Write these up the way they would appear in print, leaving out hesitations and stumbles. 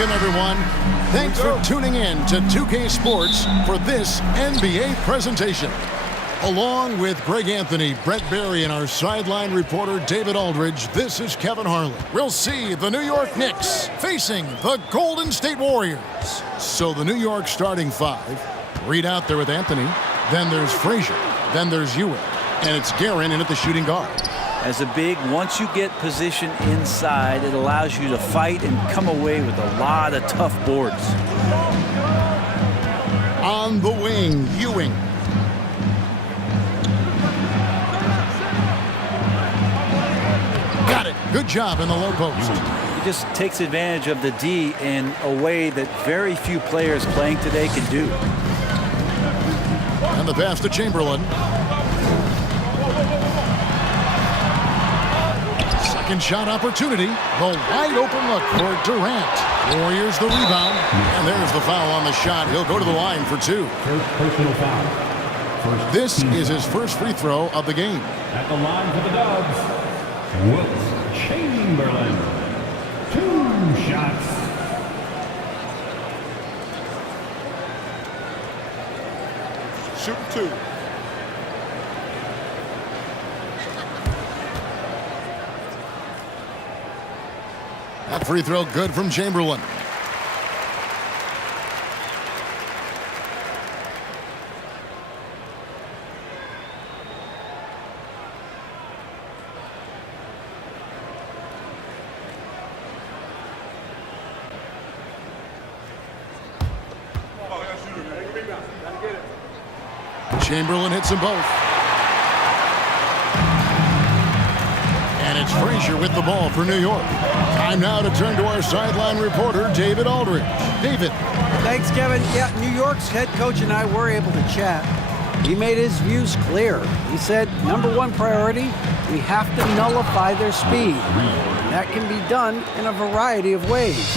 Welcome, everyone. Thanks for tuning in to 2K Sports for this NBA presentation. Along with Greg Anthony, Brett Barry, and our sideline reporter David Aldridge, this is Kevin Harlan. We'll see the New York Knicks facing the Golden State Warriors. So the New York starting five, Reed out there with Anthony, then there's Frazier, then there's Ewing, and it's Guerin in at the shooting guard. As a big, once you get position inside, it allows you to fight and come away with a lot of tough boards. On the wing, Ewing. Got it. Good job in the low post. He just takes advantage of the D in a way that very few players playing today can do. And the pass to Chamberlain. Second shot opportunity. The wide open look for Durant. Warriors the rebound. And there's the foul on the shot. He'll go to the line for two. First personal foul. This is his first free throw of the game. At the line for the Dubs, Wilt Chamberlain. 2 shots. Shoot 2. That free throw good from Chamberlain. Chamberlain hits them both. And it's Frazier with the ball for New York. Time now to turn to our sideline reporter, David Aldridge. David. Thanks, Kevin. Yeah, New York's head coach and I were able to chat. He made his views clear. He said, #1 priority, we have to nullify their speed. And that can be done in a variety of ways.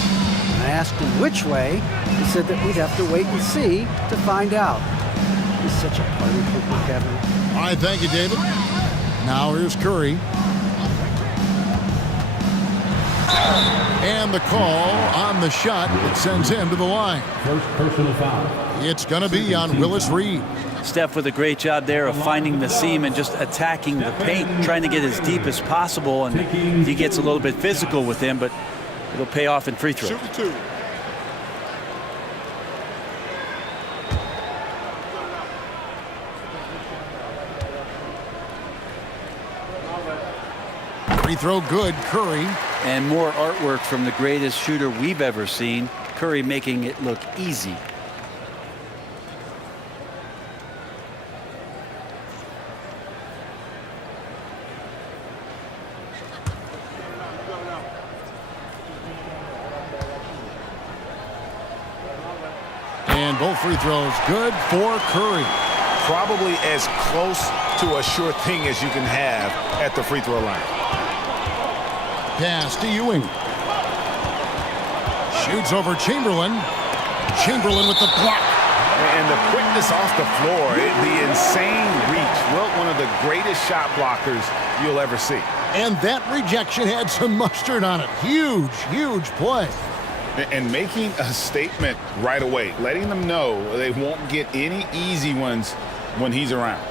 And I asked him which way. He said that we'd have to wait and see to find out. He's such a party pooper, Kevin. All right, thank you, David. Now here's Curry. And the call on the shot that sends him to the line. First personal foul. It's going to be on Willis Reed. Steph with a great job there of finding the seam and just attacking the paint, trying to get as deep as possible. And he gets a little bit physical with him, but it'll pay off in free throws. Shoot 2. Free throw good, Curry. And more artwork from the greatest shooter we've ever seen. Curry making it look easy. And both free throws good for Curry. Probably as close to a sure thing as you can have at the free throw line. Pass to Ewing. Shoots over Chamberlain. Chamberlain with the block. And the quickness off the floor, the insane reach. Wilt, one of the greatest shot blockers you'll ever see. And that rejection had some mustard on it. Huge, huge play. And making a statement right away, letting them know they won't get any easy ones when he's around.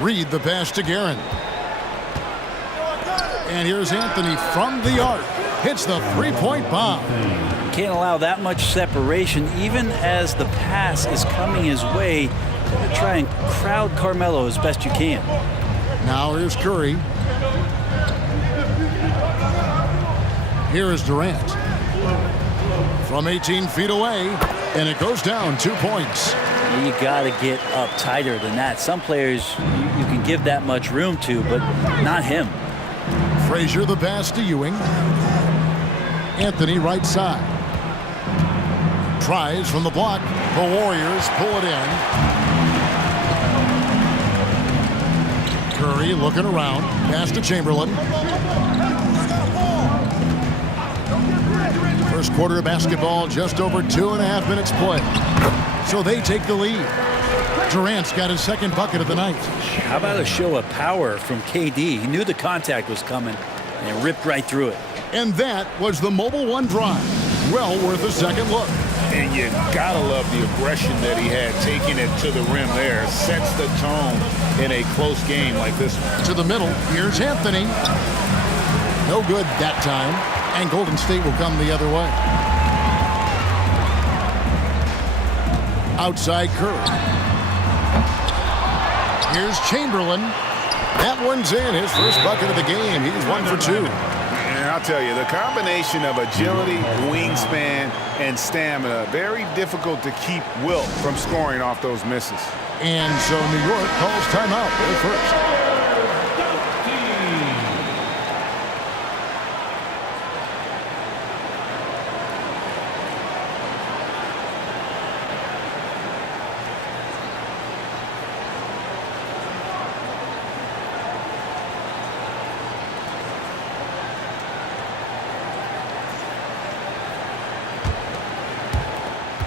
Reed the pass to Guerin. And here's Anthony from the arc. Hits the three-point bomb. Can't allow that much separation, even as the pass is coming his way. Try and crowd Carmelo as best you can. Now here's Curry. Here is Durant. From 18 feet away, and it goes down 2 points. You got to get up tighter than that. Some players you can give that much room to, but not him. Frazier the pass to Ewing. Anthony right side. Tries from the block. The Warriors pull it in. Curry looking around. Pass to Chamberlain. First quarter of basketball, just over 2.5 minutes play. So they take the lead. Durant's got his second bucket of the night. How about a show of power from KD? He knew the contact was coming and ripped right through it. And that was the Mobile One drive. Well worth a second look. And you gotta love the aggression that he had, taking it to the rim there. Sets the tone in a close game like this one. To the middle, here's Anthony. No good that time, and Golden State will come the other way. Outside Curry. Here's Chamberlain. That one's in, his first bucket of the game. He's 1 for 2. And I'll tell you, the combination of agility, wingspan, and stamina, very difficult to keep Wilt from scoring off those misses. And so New York calls timeout. They're first.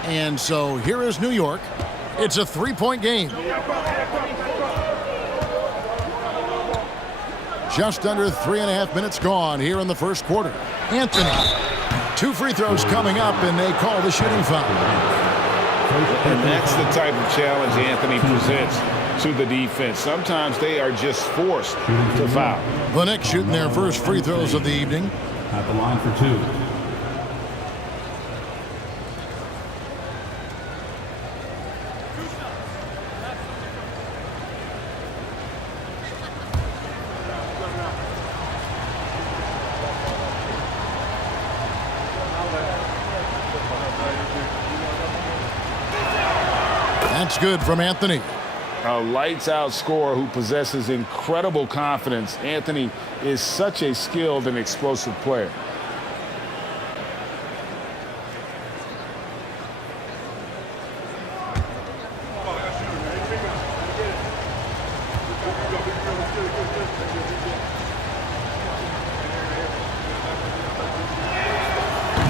And so here is New York. It's a three-point game. Just under 3.5 minutes gone here in the first quarter. Anthony. 2 free throws coming up, and they call the shooting foul. And that's the type of challenge Anthony presents to the defense. Sometimes they are just forced to foul. The Knicks shooting their first free throws of the evening. At the line for 2. That's good from Anthony. A lights-out scorer who possesses incredible confidence. Anthony is such a skilled and explosive player.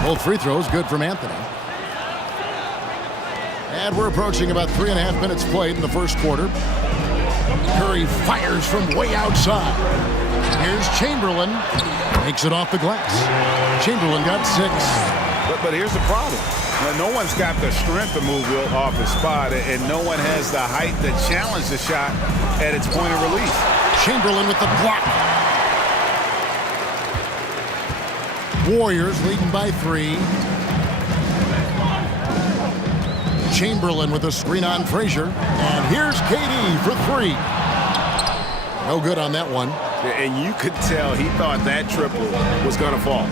Both free throws good from Anthony. And we're approaching about 3.5 minutes played in the first quarter. Curry fires from way outside. Here's Chamberlain. Makes it off the glass. Chamberlain got 6. But here's the problem. No one's got the strength to move Wilt off his spot, and no one has the height to challenge the shot at its point of release. Chamberlain with the block. Warriors leading by 3. Chamberlain with a screen on Frazier. And here's KD for 3. No good on that one. And you could tell he thought that triple was going to fall.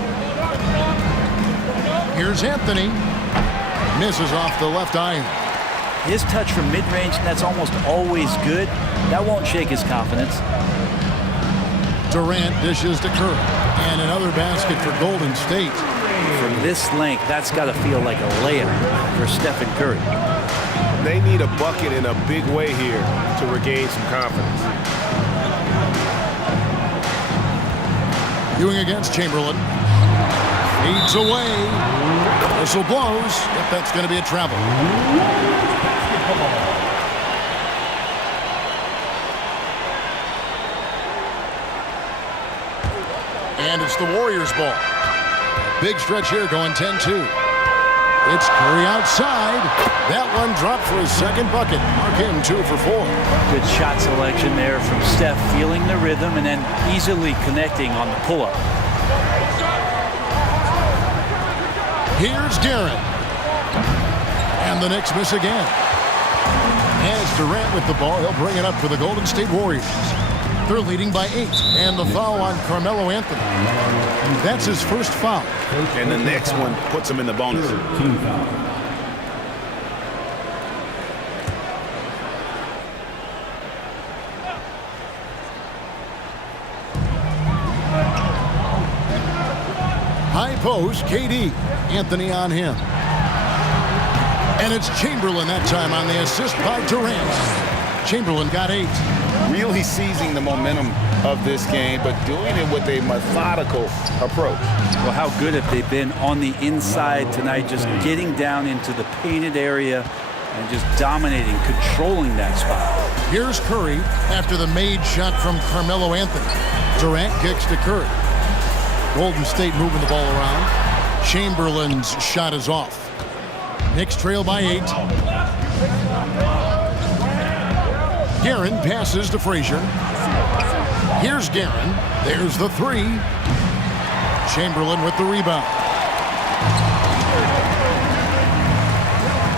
Here's Anthony. Misses off the left iron. His touch from mid-range, that's almost always good. That won't shake his confidence. Durant dishes to Curry. And another basket for Golden State. From this length, that's got to feel like a layup for Stephen Curry. They need a bucket in a big way here to regain some confidence. Ewing against Chamberlain. Feeds away. Whistle blows. Yep, that's going to be a travel. And it's the Warriors' ball. Big stretch here going 10-2. It's Curry outside. That one dropped for his second bucket. Mark him 2 for 4. Good shot selection there from Steph, feeling the rhythm and then easily connecting on the pull-up. Here's Garrett. And the Knicks miss again. As Durant with the ball, he'll bring it up for the Golden State Warriors. They're leading by 8. And the foul on Carmelo Anthony. That's his first foul. And the next one puts him in the bonus. High post, KD. Anthony on him. And it's Chamberlain that time on the assist by Durant. Chamberlain got 8. Really seizing the momentum of this game, but doing it with a methodical approach. Well, how good have they been on the inside tonight, just getting down into the painted area, and just dominating, controlling that spot. Here's Curry after the made shot from Carmelo Anthony. Durant kicks to Curry. Golden State moving the ball around. Chamberlain's shot is off. Knicks trail by 8. Guerin passes to Frazier. Here's Guerin. There's the 3. Chamberlain with the rebound.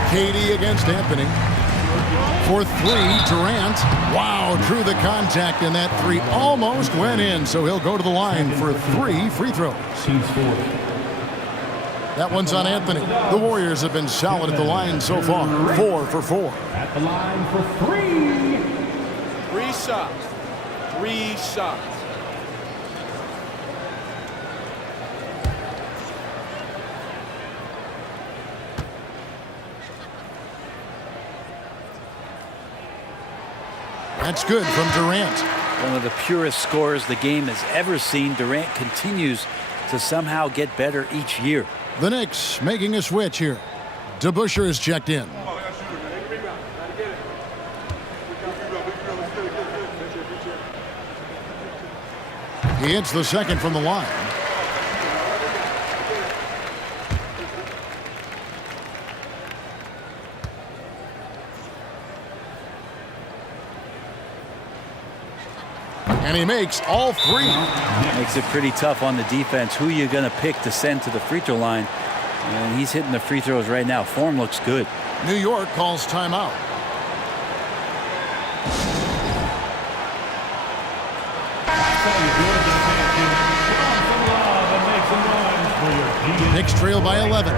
KD against Anthony. For 3, Durant. Wow, drew the contact, and that 3 almost went in, so he'll go to the line for 3 free throws. That one's on Anthony. The Warriors have been solid at the line so far. 4 for 4. At the line for 3. 3 shots. 3 shots. That's good from Durant. One of the purest scorers the game has ever seen. Durant continues to somehow get better each year. The Knicks making a switch here. DeBusschere is checked in. He hits the second from the line. And he makes all 3. Makes it pretty tough on the defense. Who you going to pick to send to the free throw line? And he's hitting the free throws right now. Form looks good. New York calls timeout. Knicks trail by 11.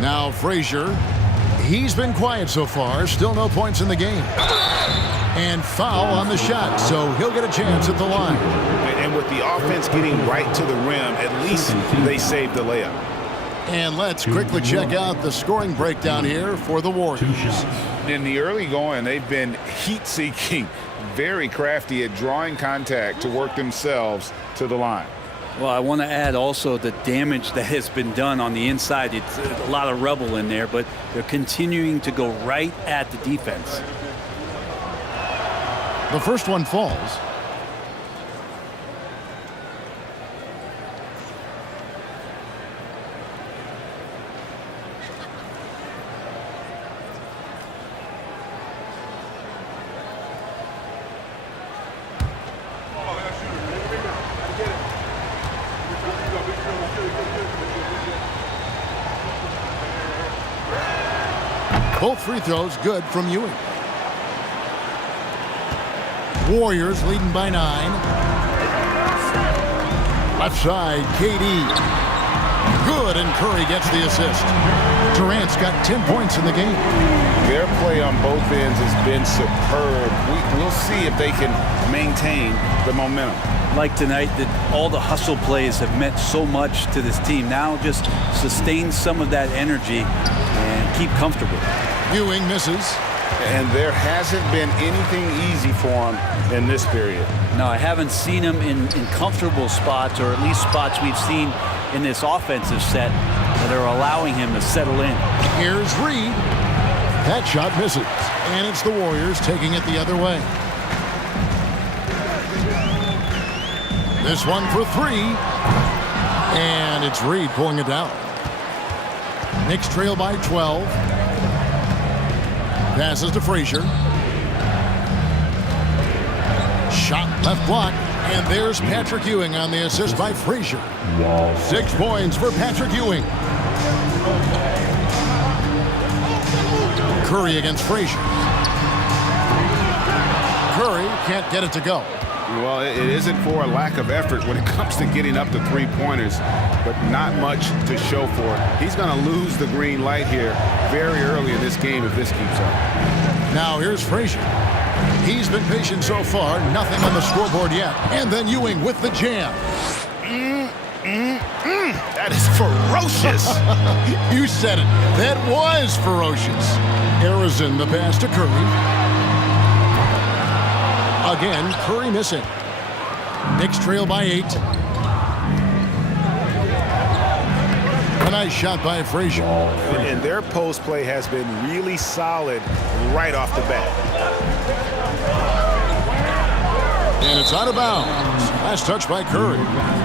Now Frazier. He's been quiet so far. Still no points in the game. And foul on the shot, so he'll get a chance at the line. And with the offense getting right to the rim, at least they saved the layup. And let's quickly check out the scoring breakdown here for the Warriors. In the early going, they've been heat-seeking, very crafty at drawing contact to work themselves to the line. Well, I want to add also the damage that has been done on the inside. It's a lot of rubble in there, but they're continuing to go right at the defense. The first one falls. Both free throws good from Ewing. Warriors leading by 9. Left side, KD. Good, and Curry gets the assist. Durant's got 10 points in the game. Their play on both ends has been superb. We'll see if they can maintain the momentum. Like tonight, that all the hustle plays have meant so much to this team. Now just sustain some of that energy and keep comfortable. Ewing misses. And there hasn't been anything easy for him in this period. No, I haven't seen him in comfortable spots, or at least spots we've seen in this offensive set that are allowing him to settle in. Here's Reed. That shot misses. And it's the Warriors taking it the other way. This one for 3. And it's Reed pulling it down. Knicks trail by 12. Passes to Frazier. Shot left block. And there's Patrick Ewing on the assist by Frazier. 6 points for Patrick Ewing. Curry against Frazier. Curry can't get it to go. Well, it isn't for a lack of effort when it comes to getting up to 3-pointers, but not much to show for it. He's going to lose the green light here very early in this game if this keeps up. Now here's Frazier. He's been patient so far. Nothing on the scoreboard yet. And then Ewing with the jam. That is ferocious. You said it. That was ferocious. Harrison, the pass to Curry. Again, Curry missing. Knicks trail by 8. nice shot by Frazier. And their post play has been really solid right off the bat. And it's out of bounds. Last touch by Curry.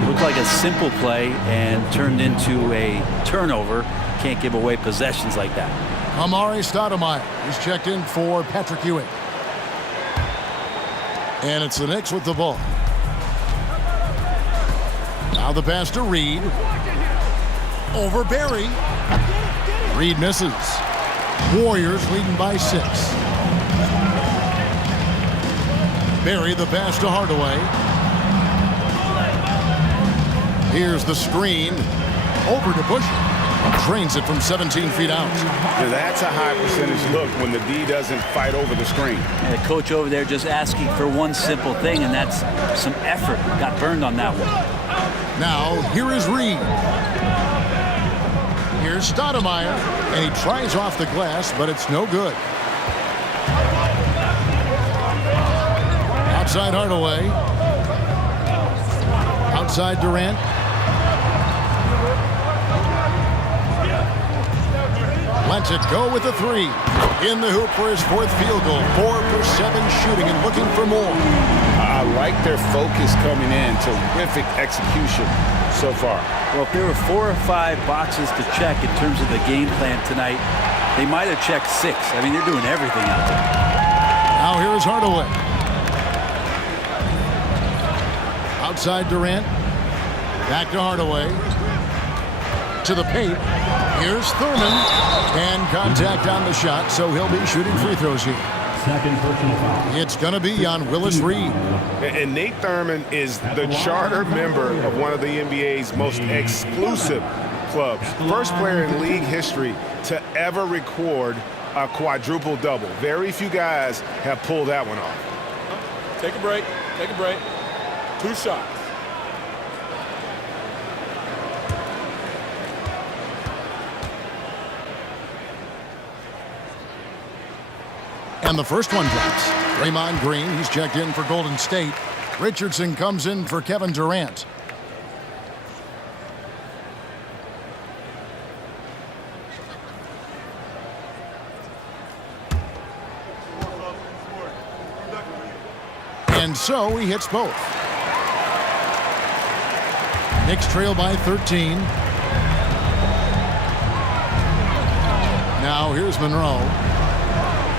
Looked like a simple play and turned into a turnover. Can't give away possessions like that. Amari Stoudemire. He's checked in for Patrick Ewing. And it's the Knicks with the ball. Now the pass to Reed. Over Barry. Reed misses. Warriors leading by 6. Barry the pass to Hardaway. Here's the screen. Over to Busher. Drains it from 17 feet out. Now that's a high percentage look when the D doesn't fight over the screen. And the coach over there just asking for one simple thing, and that's some effort. Got burned on that one. Now, here is Reed. Here's Stoudemire, and he tries off the glass, but it's no good. Outside Hardaway. Outside Durant. Lets it go with the 3. In the hoop for his 4th field goal. 4 for 7 shooting and looking for more. I like their focus coming in. Terrific execution so far. Well, if there were 4 or 5 boxes to check in terms of the game plan tonight, they might have checked 6. I mean, they're doing everything out there. Now here is Hardaway. Outside Durant. Back to Hardaway. To the paint. Here's Thurman. And contact on the shot, so he'll be shooting free throws here. Second personal foul. It's going to be on Willis Reed. And Nate Thurman is the charter member of one of the NBA's most exclusive clubs. First player in league history to ever record a quadruple-double. Very few guys have pulled that one off. Take a break. Take a break. 2 shots. And the first one drops. Draymond Green, he's checked in for Golden State. Richardson comes in for Kevin Durant. And so he hits both. Knicks trail by 13. Now here's Monroe.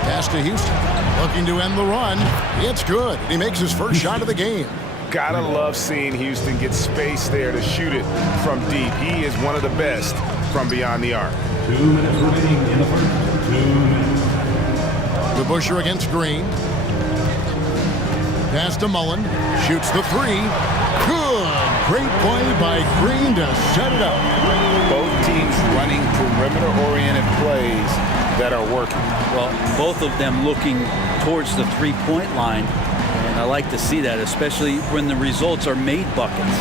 Pass to Houston. Looking to end the run. It's good. He makes his first shot of the game. Gotta love seeing Houston get space there to shoot it from deep. He is one of the best from beyond the arc. 2 minutes remaining in the first. 2 minutes. The Busher against Green. Pass to Mullen. Shoots the 3. Good. Great play by Green to set it up. Both teams running perimeter-oriented plays that are working. Well, both of them looking towards the three-point line, and I like to see that, especially when the results are made buckets.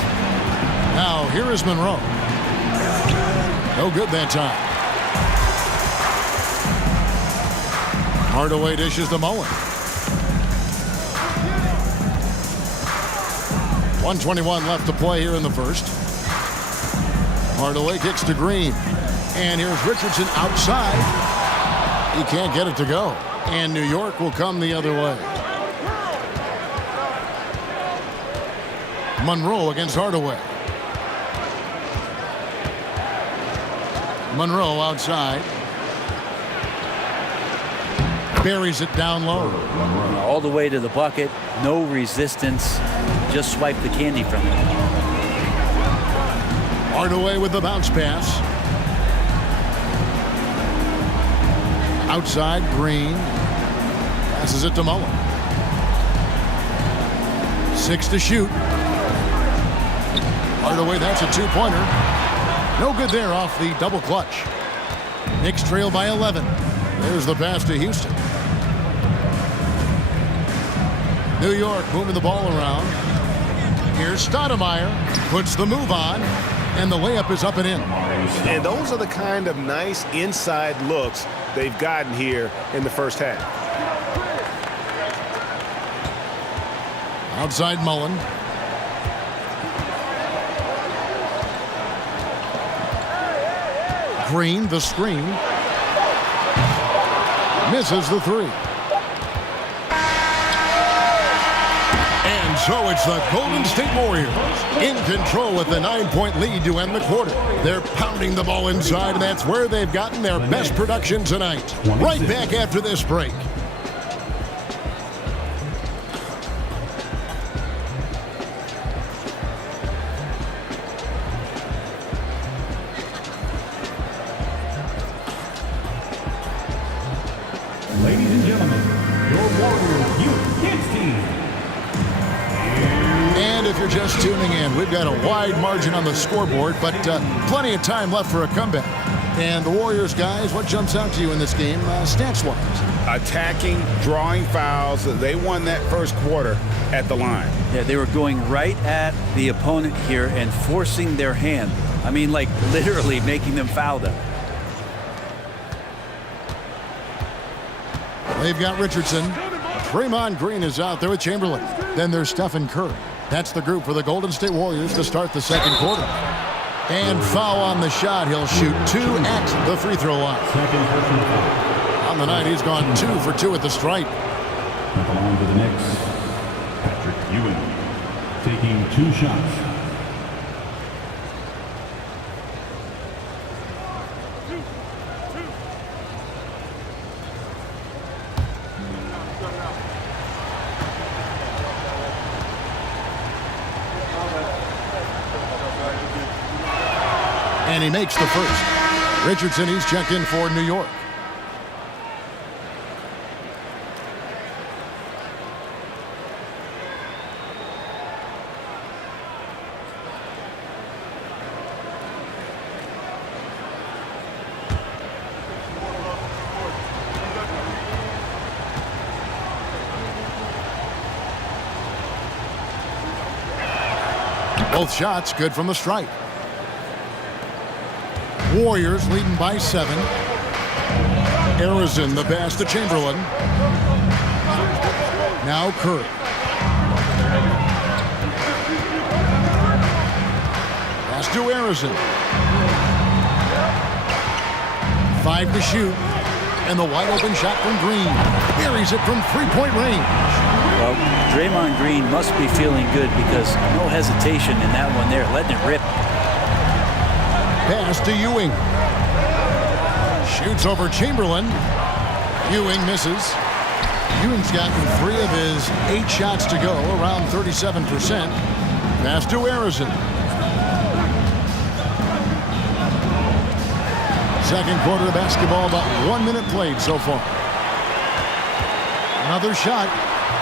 Now, here is Monroe. No good that time. Hardaway dishes to Mullen. 1:21 left to play here in the first. Hardaway kicks to Green. And here's Richardson outside. He can't get it to go. And New York will come the other way. Monroe against Hardaway. Monroe outside. Buries it down low. All the way to the bucket. No resistance. Just swipe the candy from it. Hardaway with the bounce pass. Outside, Green. Passes it to Mullen. 6 to shoot. Hardaway, that's a 2-pointer. No good there off the double clutch. Knicks trail by 11. There's the pass to Houston. New York moving the ball around. Here's Stoudemire. Puts the move on. And the layup is up and in. And those are the kind of nice inside looks they've gotten here in the first half. Outside Mullen. Green, the screen. Misses the three. And so it's the Golden State Warriors in control with a 9-point lead to end the quarter. They're pounding the ball inside, and that's where they've gotten their best production tonight. Right back after this break. Ladies and gentlemen, your Warriors Youth Kids team. And if you're just tuning in, we've got a wide margin on the scoreboard, but plenty of time left for a comeback. And the Warriors, guys, what jumps out to you in this game, stats-wise? Attacking, drawing fouls. They won that first quarter at the line. Yeah, they were going right at the opponent here and forcing their hand. I mean, like literally making them foul them. They've got Richardson. Draymond Green is out there with Chamberlain. Then there's Stephen Curry. That's the group for the Golden State Warriors to start the second quarter. And foul on the shot. He'll shoot 2 at the free throw line. Second personal foul. On the night, he's gone 2 for 2 at the stripe. At the line for the Knicks, Patrick Ewing taking 2 shots. And he makes the first. Richardson, he's checked in for New York. Both shots good from the stripe. Warriors leading by 7. Arizon, the pass to Chamberlain. Now Curry. Pass to Arizon. 5 to shoot. And the wide open shot from Green. Buries it from 3-point range. Well, Draymond Green must be feeling good because no hesitation in that one there, letting it rip. Pass to Ewing. Shoots over Chamberlain. Ewing misses. Ewing's gotten 3 of his 8 shots to go, around 37%. Pass to Arizon. Second quarter of basketball, about 1 minute played so far. Another shot,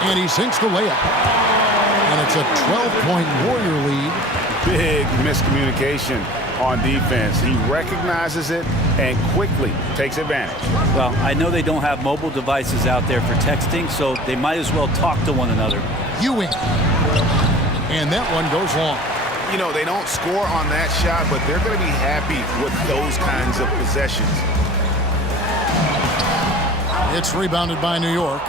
and he sinks the layup. And it's a 12-point Warrior lead. Big miscommunication on defense. He recognizes it and quickly takes advantage. Well, I know they don't have mobile devices out there for texting, so they might as well talk to one another. Ewing. And that one goes long. You know, they don't score on that shot, but they're going to be happy with those kinds of possessions. It's rebounded by New York.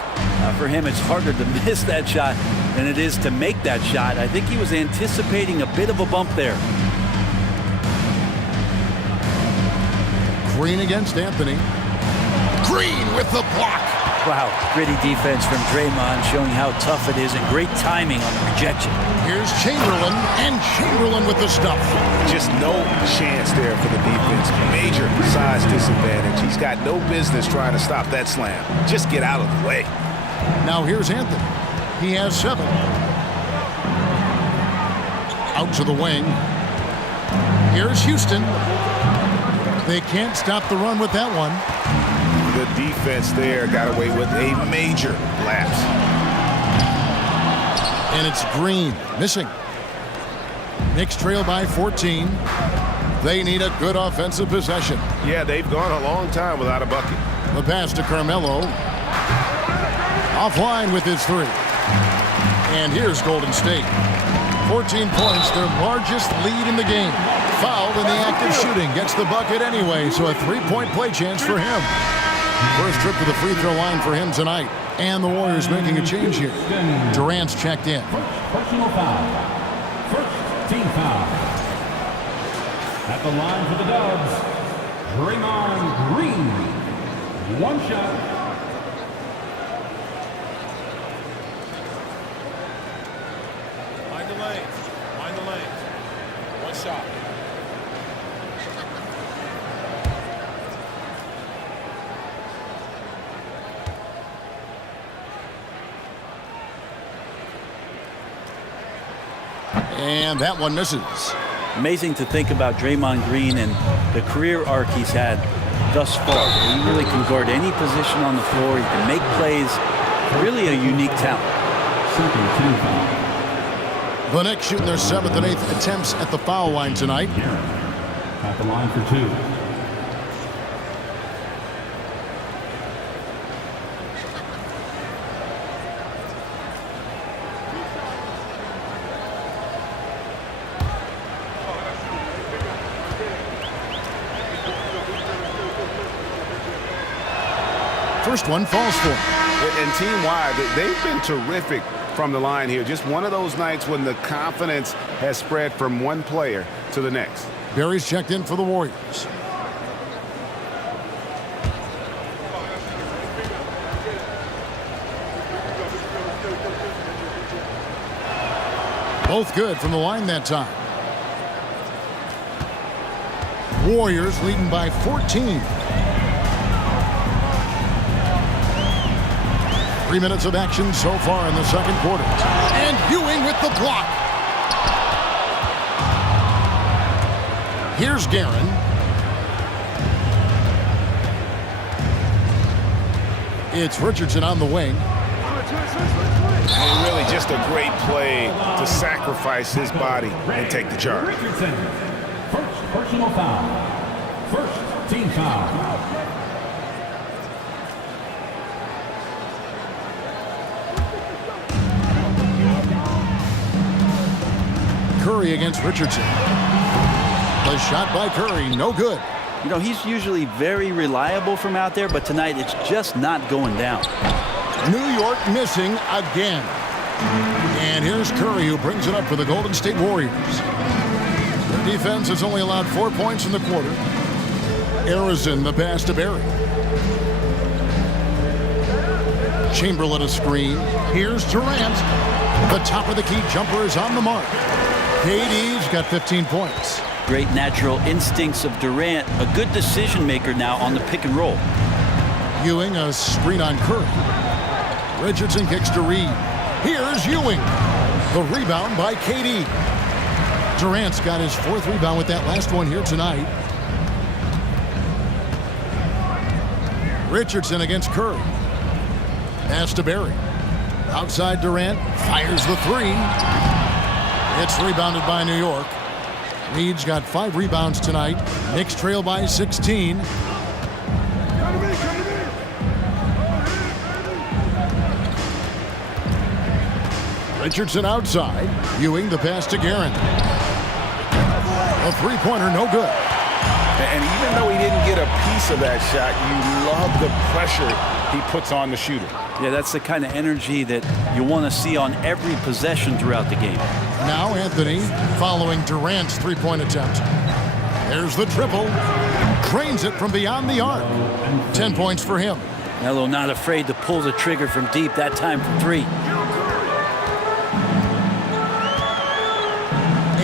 For him, it's harder to miss that shot than it is to make that shot. I think he was anticipating a bit of a bump there. Green against Anthony. Green with the block. Wow, gritty defense from Draymond, showing how tough it is, and great timing on the rejection. Here's Chamberlain, and Chamberlain with the stuff. Just no chance there for the defense. Major size disadvantage. He's got no business trying to stop that slam. Just get out of the way. Now here's Anthony. He has 7. Out to the wing. Here's Houston. They can't stop the run with that one. The defense there got away with a major lapse. And it's Green missing. Knicks trail by 14. They need a good offensive possession. Yeah, they've gone a long time without a bucket. The pass to Carmelo. Offline with his 3. And here's Golden State. 14 points, their largest lead in the game. Fouled in the act of shooting. Gets the bucket anyway, so a 3-point play chance for him. First trip to the free throw line for him tonight. And the Warriors making a change here. Durant's checked in. Personal foul. First team foul. At the line for the Dubs, Draymond Green. One shot. Mind the lanes. Mind the lanes. One shot. And that one misses. Amazing to think about Draymond Green and the career arc he's had thus far. He really can guard any position on the floor. He can make plays. Really a unique talent. Second team foul. The Knicks shooting their 7th and 8th attempts at the foul line tonight. Garrett at the line for 2. First one falls for him. And team-wide, they've been terrific from the line here. Just one of those nights when the confidence has spread from one player to the next. Barry's checked in for the Warriors. Both good from the line that time. Warriors leading by 14. 3 minutes of action so far in the second quarter. And Ewing with the block. Here's Guerin. It's Richardson on the wing. And really just a great play to sacrifice his body and take the charge. Richardson. First personal foul. First team foul. Curry against Richardson. The shot by Curry, no good. You know, he's usually very reliable from out there, but tonight it's just not going down. New York missing again. And here's Curry, who brings it up for the Golden State Warriors. Their defense has only allowed 4 points in the quarter. Arizin, the pass to Barry. Chamberlain a screen. Here's Durant. The top of the key jumper is on the mark. KD's got 15 points. Great natural instincts of Durant. A good decision maker now on the pick and roll. Ewing a screen on Curry. Richardson kicks to Reed. Here's Ewing. The rebound by KD. Durant's got his 4th rebound with that last one here tonight. Richardson against Curry. Pass to Barry. Outside Durant. Fires the 3. It's rebounded by New York. Reed's got 5 rebounds tonight. Knicks trail by 16. Richardson outside. Ewing the pass to Guerin. A 3-pointer, no good. And even though he didn't get a piece of that shot, you love the pressure he puts on the shooter. Yeah, that's the kind of energy that you want to see on every possession throughout the game. Now Anthony following Durant's 3-point attempt. There's the triple. Cranes it from beyond the arc. 10 points for him. Melo not afraid to pull the trigger from deep, that time from 3.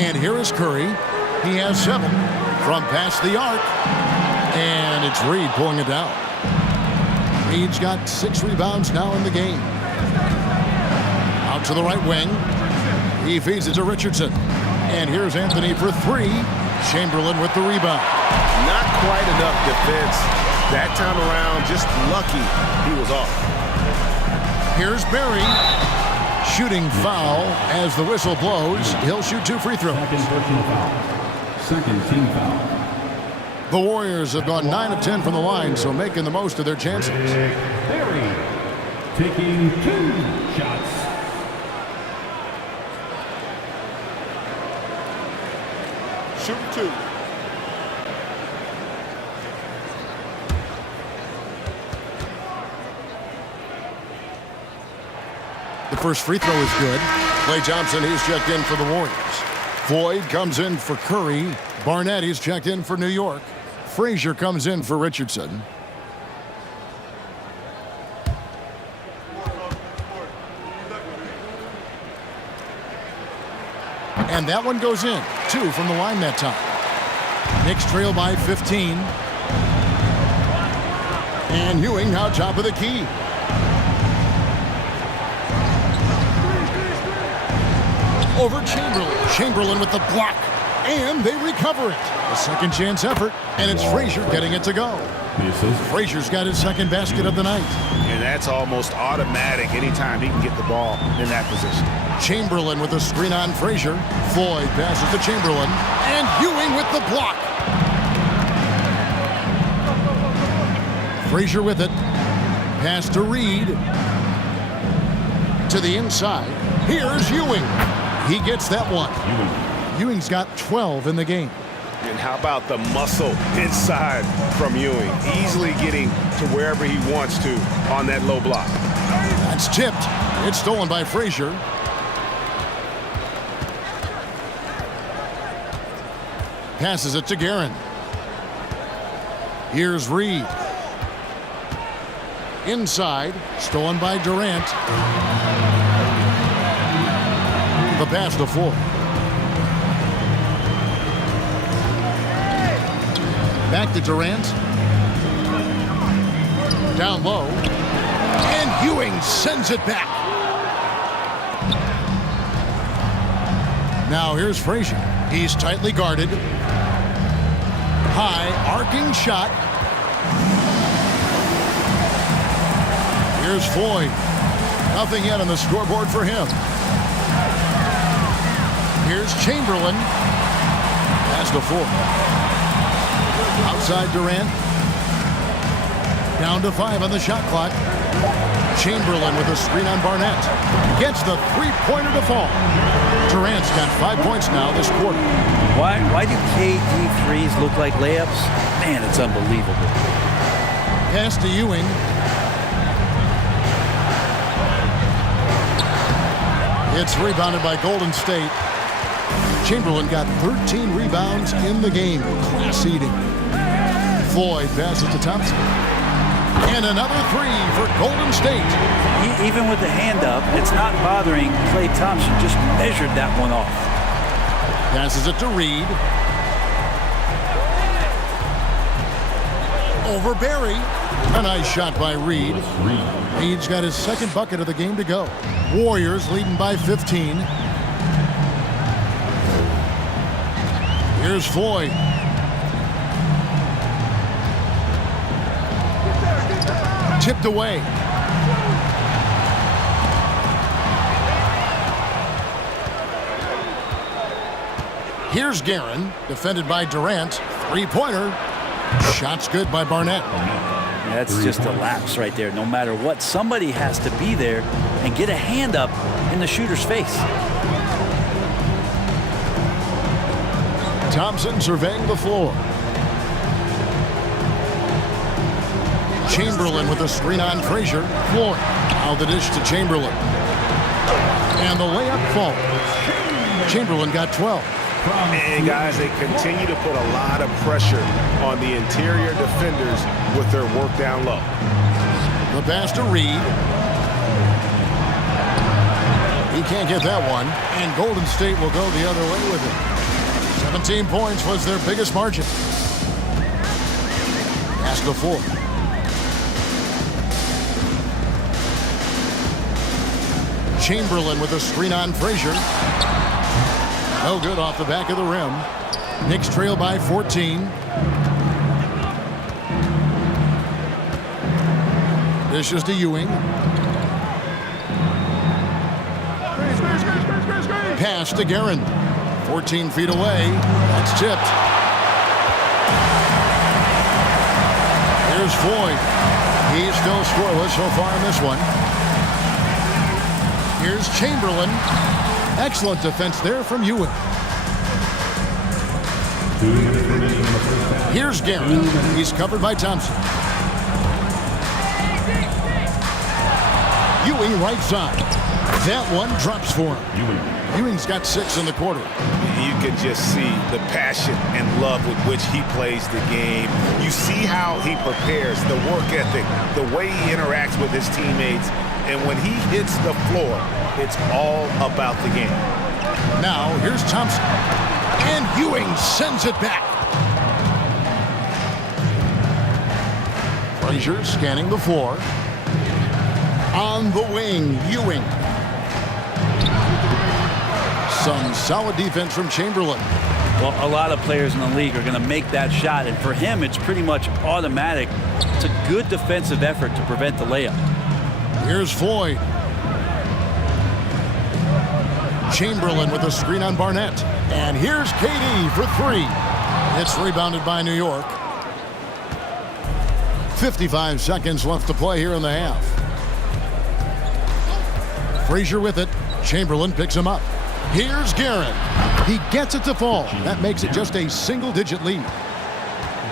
And here is Curry. He has 7 from past the arc. And it's Reed pulling it down. Reed's got 6 rebounds now in the game. Out to the right wing. He feeds it to Richardson. And here's Anthony for 3. Chamberlain with the rebound. Not quite enough defense. That time around, just lucky he was off. Here's Barry. Shooting foul as the whistle blows. He'll shoot 2 free throws. Second personal foul. Second team foul. The Warriors have gone 9 of 10 from the line, so making the most of their chances. Barry taking 2 shots. Shooting 2. The first free throw is good. Klay Thompson, he's checked in for the Warriors. Floyd comes in for Curry. Barnett, he's checked in for New York. Frazier comes in for Richardson. And that one goes in. 2 from the line that time. Knicks trail by 15. And Ewing now top of the key. Over Chamberlain. Chamberlain with the block. And they recover it. A second chance effort. And it's Frazier getting it to go. Frazier's got his second basket of the night. And that's almost automatic anytime he can get the ball in that position. Chamberlain with a screen on Frazier. Floyd passes to Chamberlain. And Ewing with the block. Frazier with it. Pass to Reed. To the inside. Here's Ewing. He gets that one. Ewing's got 12 in the game. And how about the muscle inside from Ewing? Easily getting to wherever he wants to on that low block. That's tipped. It's stolen by Frazier. Passes it to Guerin. Here's Reed. Inside. Stolen by Durant. The pass to Floyd. Back to Durant. Down low. And Ewing sends it back. Now here's Frazier. He's tightly guarded. High arcing shot. Here's Floyd. Nothing yet on the scoreboard for him. Here's Chamberlain. Pass to Floyd. Outside Durant. Down to 5 on the shot clock. Chamberlain with a screen on Barnett. Gets the three-pointer to fall. Durant's got 5 points now this quarter. Why do KD threes look like layups? Man, it's unbelievable. Pass to Ewing. It's rebounded by Golden State. Chamberlain got 13 rebounds in the game. Class eating. Floyd passes to Thompson. And another 3 for Golden State. Even with the hand up, it's not bothering Klay Thompson. Just measured that one off. Passes it to Reed. Over Barry. A nice shot by Reed. Reed's got his second bucket of the game to go. Warriors leading by 15. Here's Floyd. Tipped away. Here's Guerin, defended by Durant. Three-pointer. Shot's good by Barnett. That's just a lapse right there. No matter what, somebody has to be there and get a hand up in the shooter's face. Thompson surveying the floor. Chamberlain with a screen on Frazier. Floyd. Now the dish to Chamberlain. And the layup falls. Chamberlain got 12. And guys, they continue to put a lot of pressure on the interior defenders with their work down low. The pass to Reed. He can't get that one. And Golden State will go the other way with it. 17 points was their biggest margin. Pass to Floyd. Chamberlain with a screen on Frazier. No good off the back of the rim. Knicks trail by 14. Dishes to Ewing. Pass to Guerin. 14 feet away. That's tipped. Here's Floyd. He's still scoreless so far in this one. Here's Chamberlain. Excellent defense there from Ewing. Here's Guerin. He's covered by Thompson. Ewing right side. That one drops for him. Ewing's got 6 in the quarter. you can just see the passion and love with which he plays the game. You see how he prepares, the work ethic, the way he interacts with his teammates. And when he hits the floor, it's all about the game. Now, here's Thompson. And Ewing sends it back. Frazier scanning the floor. On the wing, Ewing. Some solid defense from Chamberlain. Well, a lot of players in the league are going to make that shot, and for him, it's pretty much automatic. It's a good defensive effort to prevent the layup. Here's Floyd. Chamberlain with a screen on Barnett. And here's KD for three. It's rebounded by New York. 55 seconds left to play here in the half. Frazier with it. Chamberlain picks him up. Here's Guerin. He gets it to fall. That makes it just a single-digit lead.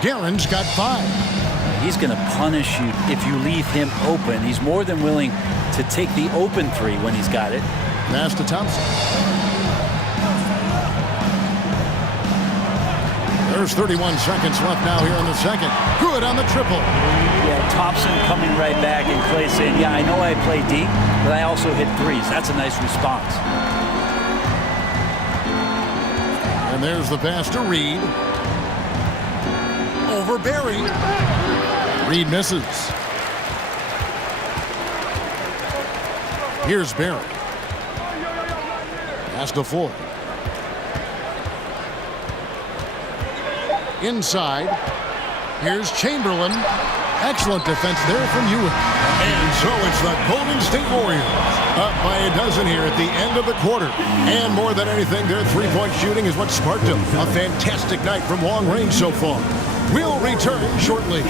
Guerin's got 5. He's going to punish you if you leave him open. He's more than willing to take the open three when he's got it. Pass to Thompson. There's 31 seconds left now here in the second. Good on the triple. Yeah, Thompson coming right back, and Clay saying, yeah, I know I play deep, but I also hit threes. That's a nice response. And there's the pass to Reed. Over Barry. Reed misses. Here's Barry. Pass to Floyd. Inside. Here's Chamberlain. Excellent defense there from Ewing. And so it's the Golden State Warriors up by a dozen here at the end of the quarter. And more than anything, their three-point shooting is what sparked them. A fantastic night from long range so far. We'll return shortly.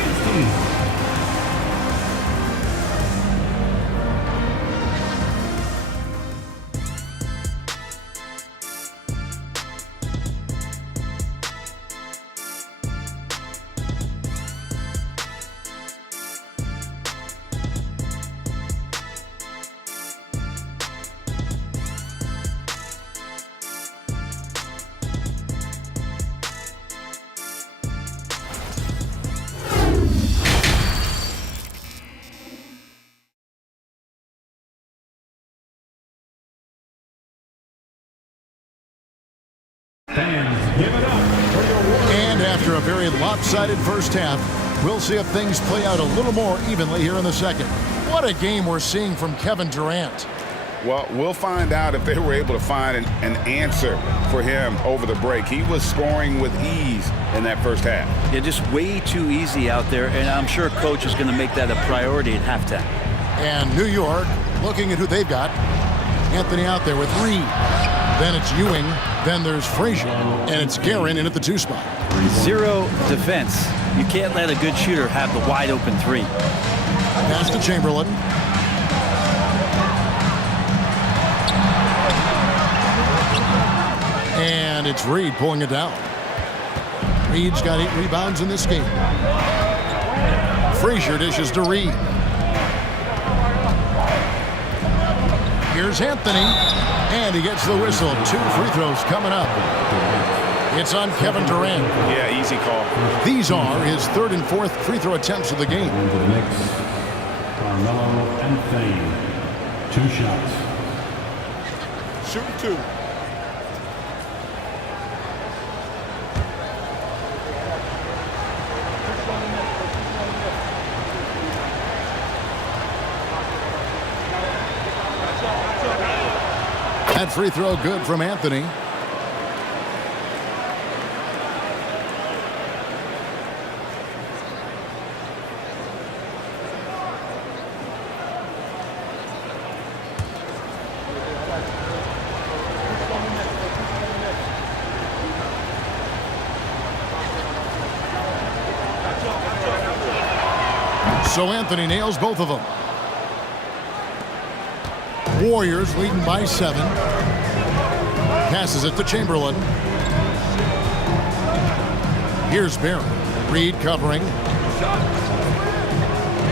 Fans, give it up for your Warriors. And after a very lopsided first half, we'll see if things play out a little more evenly here in the second. What a game we're seeing from Kevin Durant. Well, we'll find out if they were able to find an answer for him over the break. He was scoring with ease in that first half. Yeah, just way too easy out there, and I'm sure Coach is going to make that a priority at halftime. And New York, looking at who they've got. Anthony out there with Reed. Then it's Ewing. Then there's Frazier. And it's Guerin in at the 2 spot. Zero defense. You can't let a good shooter have the wide open three. Pass to Chamberlain. And it's Reed pulling it down. Reed's got 8 rebounds in this game. Frazier dishes to Reed. Here's Anthony. And he gets the whistle. 2 free throws coming up. It's on Kevin Durant. Yeah, easy call. These are his 3rd and 4th free throw attempts of the game. For the Knicks, Carmelo Anthony. 2 shots. Shooting 2. That free throw good from Anthony. So Anthony nails both of them. Warriors leading by 7. Passes it to Chamberlain. Here's Barry. Reed covering.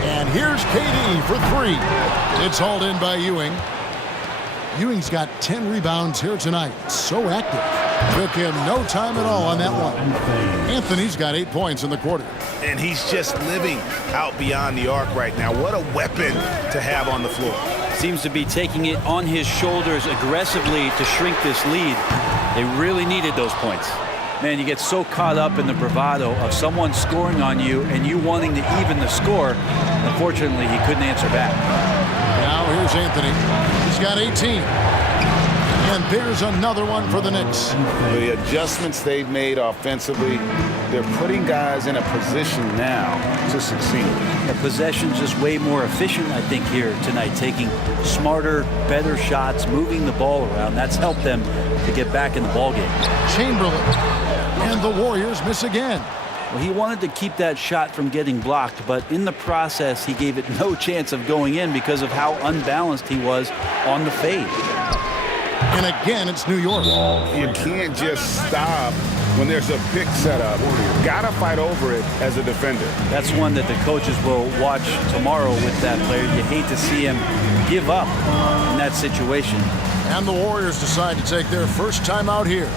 And here's KD for 3. It's hauled in by Ewing. Ewing's got 10 rebounds here tonight. So active. Took him no time at all on that one. Anthony's got 8 points in the quarter. And he's just living out beyond the arc right now. What a weapon to have on the floor. Seems to be taking it on his shoulders aggressively to shrink this lead. They really needed those points. Man, you get so caught up in the bravado of someone scoring on you and you wanting to even the score. Unfortunately, he couldn't answer back. Now here's Anthony. He's got 18. And there's another one for the Knicks. The adjustments they've made offensively, they're putting guys in a position now to succeed. The possession's just way more efficient, I think, here tonight, taking smarter, better shots, moving the ball around. That's helped them to get back in the ballgame. Chamberlain. And the Warriors miss again. Well, he wanted to keep that shot from getting blocked, but in the process, he gave it no chance of going in because of how unbalanced he was on the fade. And again, it's New York. You can't just stop when there's a pick set up. Gotta fight over it as a defender. That's one that the coaches will watch tomorrow with that player. You hate to see him give up in that situation. And the Warriors decide to take their first time out here.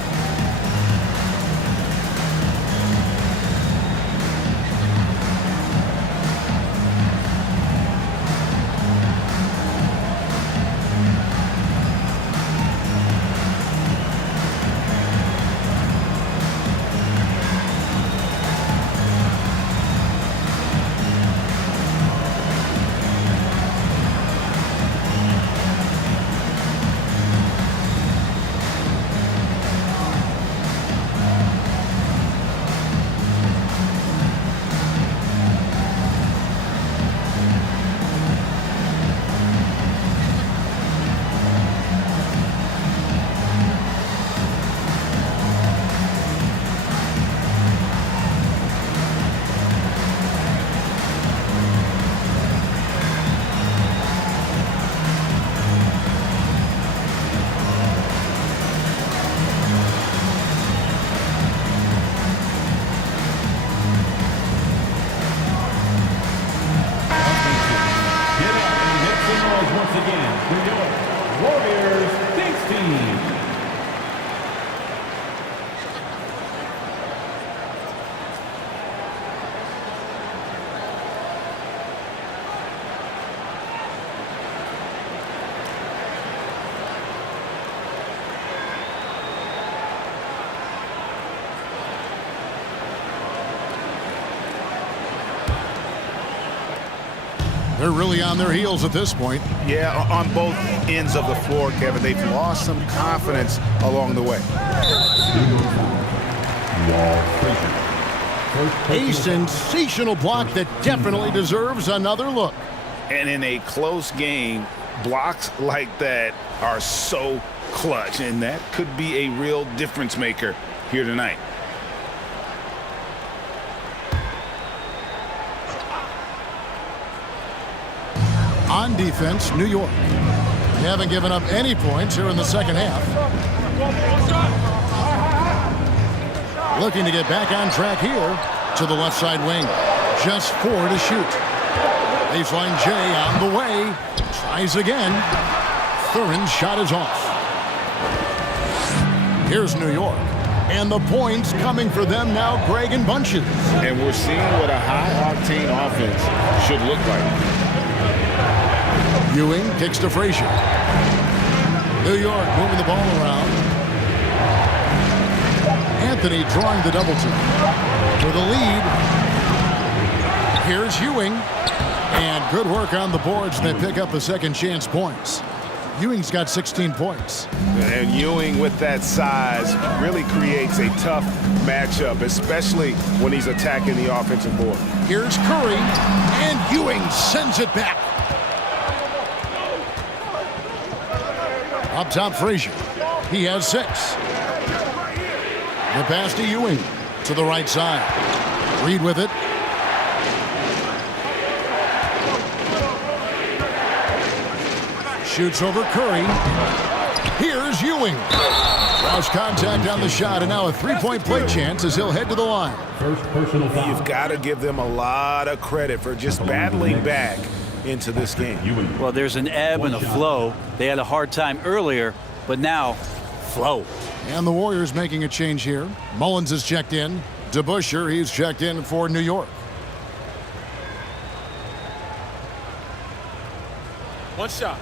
They're really on their heels at this point. Yeah, on both ends of the floor, Kevin. They've lost some confidence along the way. A sensational block that definitely deserves another look. And in a close game, blocks like that are so clutch, and that could be a real difference maker here tonight. On defense, New York. They haven't given up any points here in the second half. Looking to get back on track here to the left side wing. Just 4 to shoot. Baseline J on the way. Tries again. Thurin's shot is off. Here's New York. And the points coming for them now, Greg, in bunches. And we're seeing what a high-octane offense should look like. Ewing kicks to Frazier. New York moving the ball around. Anthony drawing the double team. For the lead. Here's Ewing. And good work on the boards. They pick up the second chance points. Ewing's got 16 points. And Ewing with that size really creates a tough matchup, especially when he's attacking the offensive board. Here's Curry. And Ewing sends it back. Up top, Frazier. He has 6. The pass to Ewing. To the right side. Reed with it. Shoots over Curry. Here's Ewing. Draws contact on the shot, and now a three-point play chance as he'll head to the line. First personal foul. You've got to give them a lot of credit for just battling back into this game. Well, there's an ebb and a flow. They had a hard time earlier, but now flow. And the Warriors making a change here. Mullins is checked in. DeBusschere, he's checked in for New York. One shot.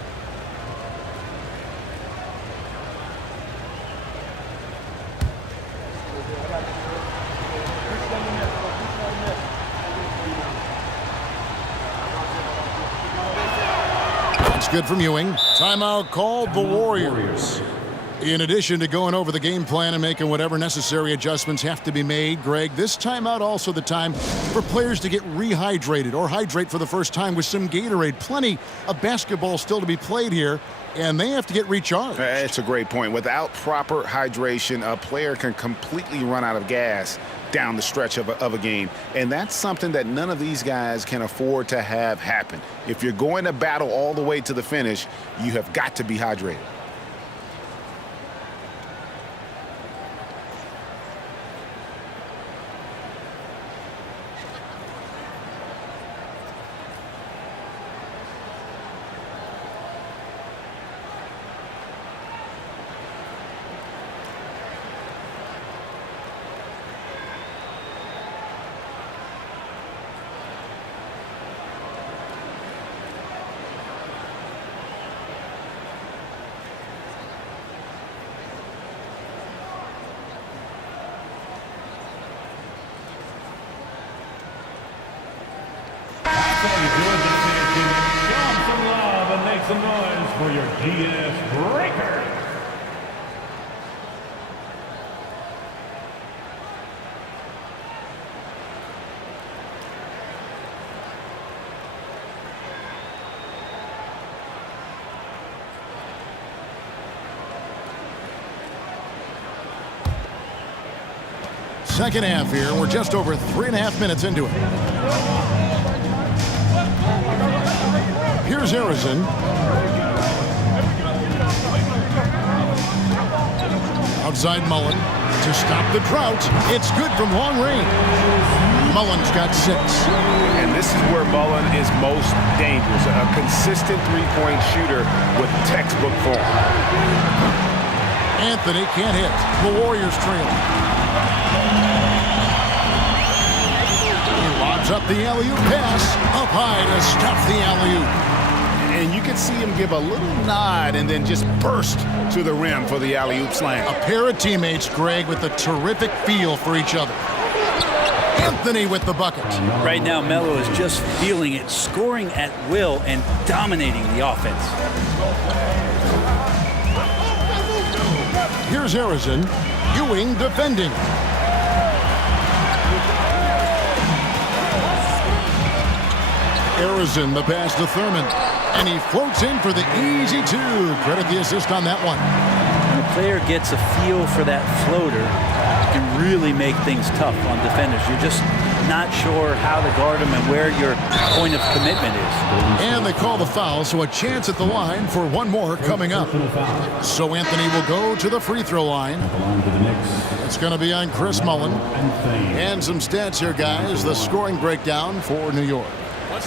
That's good from Ewing. Timeout called the Warriors. In addition to going over the game plan and making whatever necessary adjustments have to be made, Greg, this timeout also the time for players to get rehydrated or hydrate for the first time with some Gatorade. Plenty of basketball still to be played here, and they have to get recharged. That's a great point. Without proper hydration, a player can completely run out of gas down the stretch of a game. And that's something that none of these guys can afford to have happen. If you're going to battle all the way to the finish, you have got to be hydrated. Some noise for your GS Breaker. Second half here. We're just over 3.5 minutes into it. Here's Harrison. Outside Mullen to stop the drought. It's good from long range. Mullen's got 6. And this is where Mullen is most dangerous. A consistent three-point shooter with textbook form. Anthony can't hit. The Warriors trail. He lobs up the alley-oop pass. Up high to stop the alley-oop. And you can see him give a little nod and then just burst to the rim for the alley-oop slam. A pair of teammates, Greg, with a terrific feel for each other. Anthony with the bucket. Right now, Melo is just feeling it, scoring at will and dominating the offense. Here's Harrison. Ewing defending. Harrison, the pass to Thurman. And he floats in for the easy 2. Credit the assist on that one. When a player gets a feel for that floater, it can really make things tough on defenders. You're just not sure how to guard them and where your point of commitment is. And they call the foul, so a chance at the line for one more coming up. So Anthony will go to the free throw line. It's going to be on Chris Mullen. And some stats here, guys. The scoring breakdown for New York.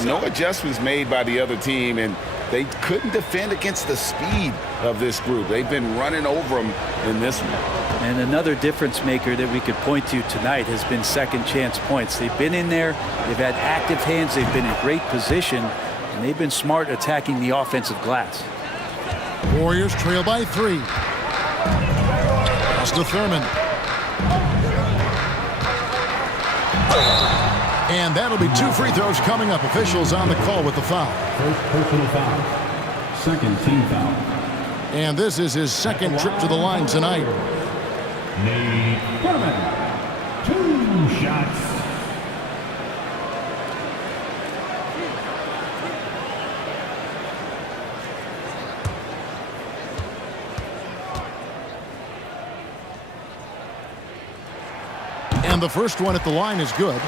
No adjustments made by the other team, and they couldn't defend against the speed of this group. They've been running over them in this one. And another difference maker that we could point to tonight has been second chance points. They've been in there, they've had active hands, they've been in great position, and they've been smart attacking the offensive glass. Warriors trail by 3. Pass to Thurman. And that'll be 2 free throws coming up. Officials on the call with the foul. First personal foul. Second team foul. And this is his second trip to the line tonight. Nate Thurman. 2 shots. And the first one at the line is good.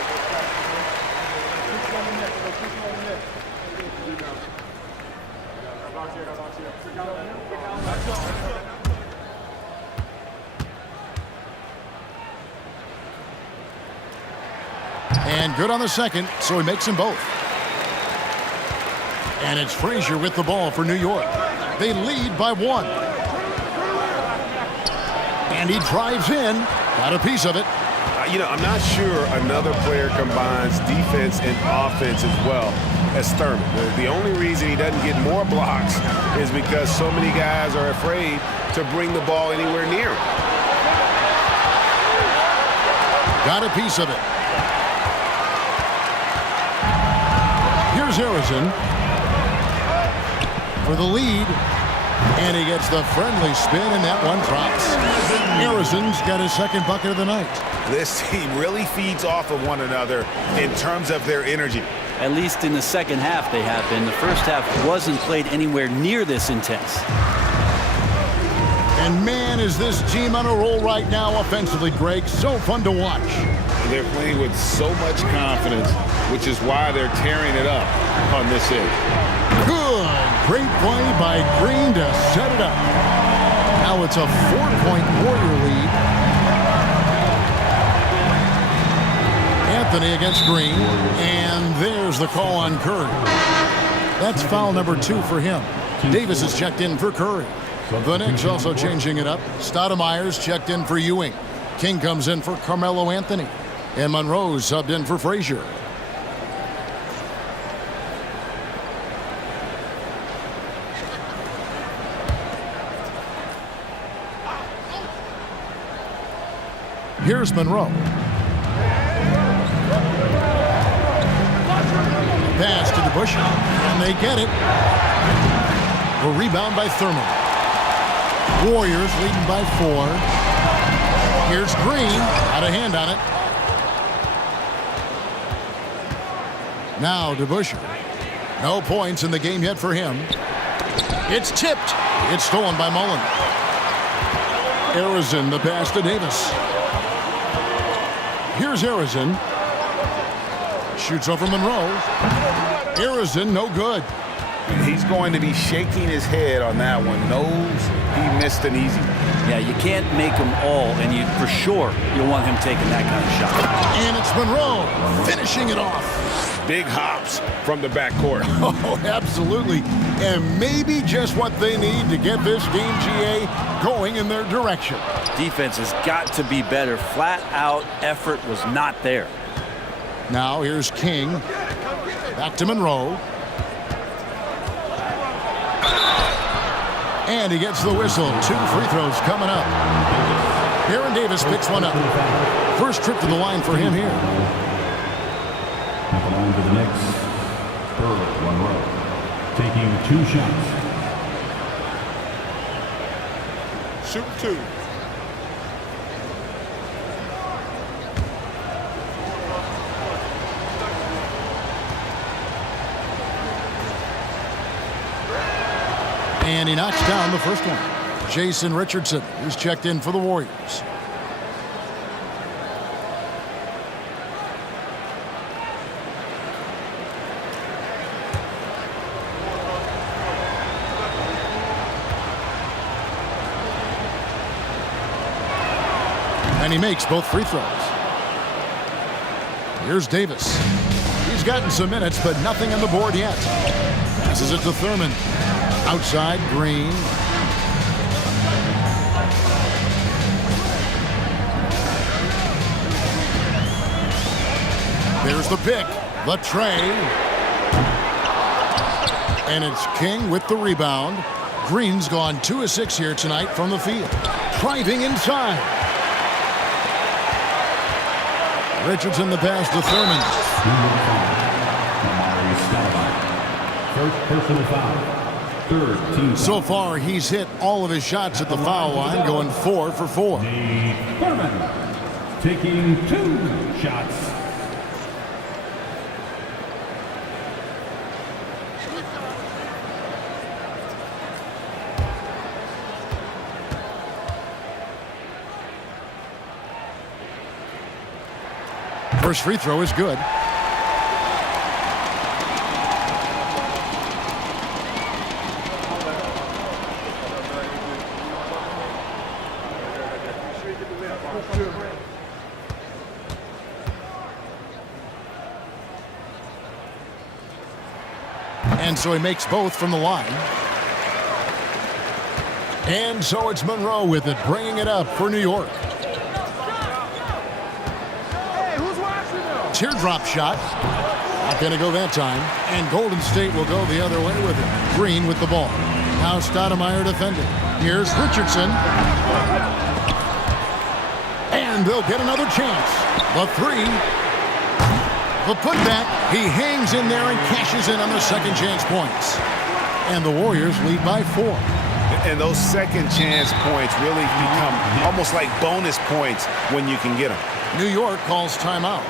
And good on the second, so he makes them both. And it's Frazier with the ball for New York. They lead by 1. And he drives in. Got a piece of it. I'm not sure another player combines defense and offense as well as Thurman. The only reason he doesn't get more blocks is because so many guys are afraid to bring the ball anywhere near him. Got a piece of it. Here's Harrison for the lead. And he gets the friendly spin, and that one drops. Harrison's got his second bucket of the night. This team really feeds off of one another in terms of their energy. At least in the second half they have been. The first half wasn't played anywhere near this intense. And man, is this team on a roll right now offensively, Greg. So fun to watch. They're playing with so much confidence, which is why they're tearing it up on this end. Good. Great play by Green to set it up. Now it's a 4-point Warrior lead. Anthony against Green. And there's the call on Curry. That's foul number 2 for him. Davis is checked in for Curry. The Knicks also changing it up. Stoudemire's checked in for Ewing. King comes in for Carmelo Anthony. And Monroe's subbed in for Frazier. Here's Monroe. Pass to DeBush, and they get it. A rebound by Thurman. Warriors leading by 4. Here's Green, out of hand on it. Now DeBuscher. No points in the game yet for him. It's tipped. It's stolen by Mullen. Harrison, the pass to Davis. Here's Harrison. Shoots over Monroe. Harrison, no good. He's going to be shaking his head on that one. Knows he missed an easy one. Yeah, you can't make them all, and for sure you'll want him taking that kind of shot. And it's Monroe finishing it off. Big hops from the backcourt. Oh, absolutely. And maybe just what they need to get this game, GA, going in their direction. Defense has got to be better. Flat out effort was not there. Now here's King. Back to Monroe. And he gets the whistle. 2 free throws coming up. Aaron Davis picks one up. First trip to the line for him here. At the line for the Knicks, Monroe, taking 2 shots. Shoot 2. And he knocks down the first one. Jason Richardson is checked in for the Warriors. And he makes both free throws. Here's Davis. He's gotten some minutes, but nothing on the board yet. Passes it to Thurman. Outside, Green. There's the pick. The tray. And it's King with the rebound. Green's gone 2 of 6 here tonight from the field. Driving inside. Richardson the pass to Thurman. First personal foul. Third team. So far, he's hit all of his shots at the foul line, going 4 for 4. Thurman taking 2 shots. First free throw is good. And so he makes both from the line. And so it's Monroe with it, bringing it up for New York. Teardrop shot. Not going to go that time. And Golden State will go the other way with it. Green with the ball. Now Stoudemire defending. Here's Richardson. And they'll get another chance. The three. The putback. He hangs in there and cashes in on the second chance points. And the Warriors lead by 4. And those second chance points really become almost like bonus points when you can get them. New York calls timeout.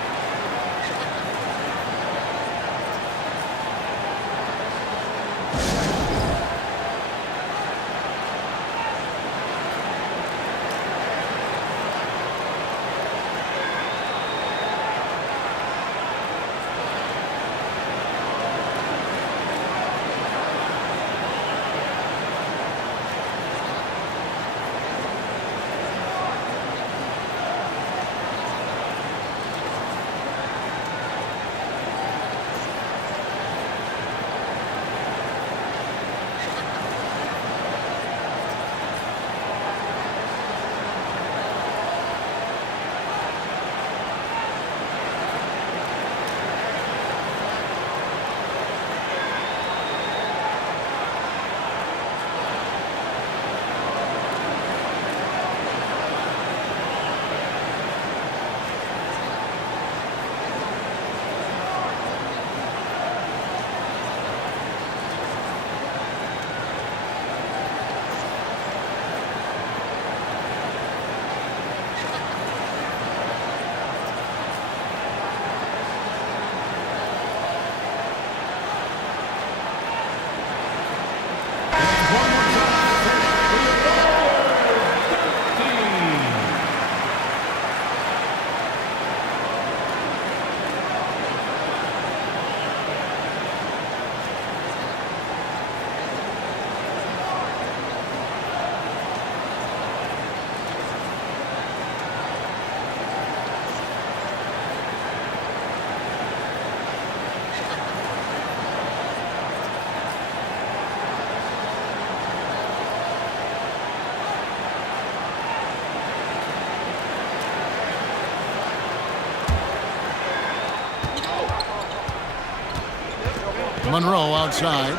Monroe outside.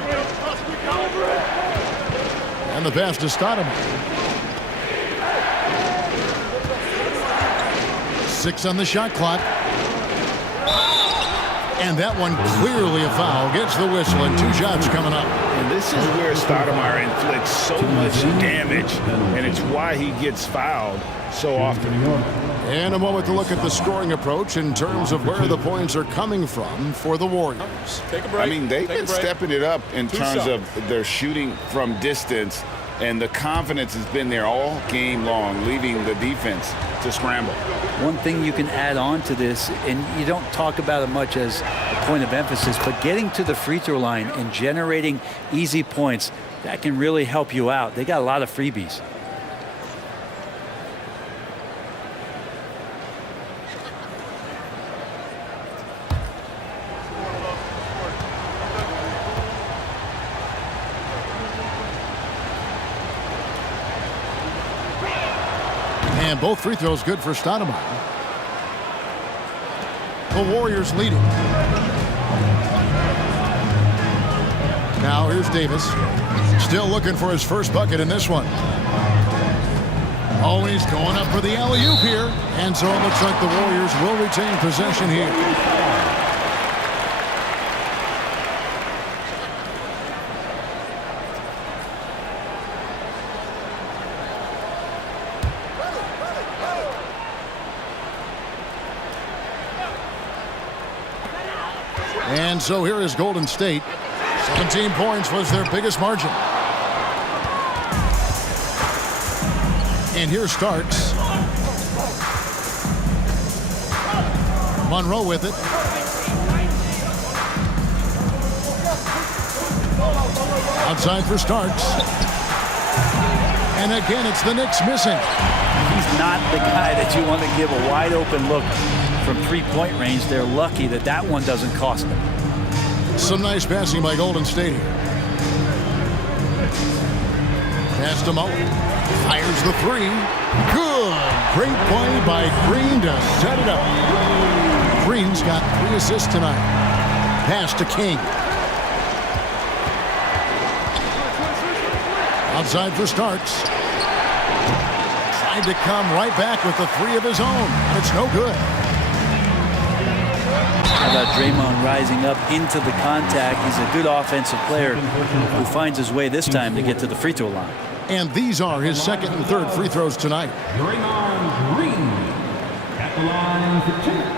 And the pass to Stoudemire. 6 on the shot clock. And that one clearly a foul. Gets the whistle and 2 shots coming up. And this is where Stoudemire inflicts so much damage, and it's why he gets fouled so often. And a moment to look at the scoring approach in terms of where the points are coming from for the Warriors. Take a break. I mean, they've been stepping it up in terms of their shooting from distance, and the confidence has been there all game long, leaving the defense to scramble. One thing you can add on to this, and you don't talk about it much as a point of emphasis, but getting to the free throw line and generating easy points, that can really help you out. They got a lot of freebies. And both free throws good for Stoudemire. The Warriors leading. Now here's Davis. Still looking for his first bucket in this one. Oh, he's going up for the alley-oop here. And so it looks like the Warriors will retain possession here. And so here is Golden State. 17 points was their biggest margin. And here Starks. Monroe with it. Outside for Starks. And again, it's the Knicks missing. He's not the guy that you want to give a wide open look from three-point range. They're lucky that that one doesn't cost them. Some nice passing by Golden State here. Pass to Mullen. Fires the three. Good. Great play by Green to set it up. Green's got 3 assists tonight. Pass to King. Outside for Starks. Tried to come right back with the 3 of his own. It's no good. How about Draymond rising up into the contact? He's a good offensive player who finds his way this time to get to the free throw line. And these are his second and third free throws tonight. Draymond Green at the line for 2.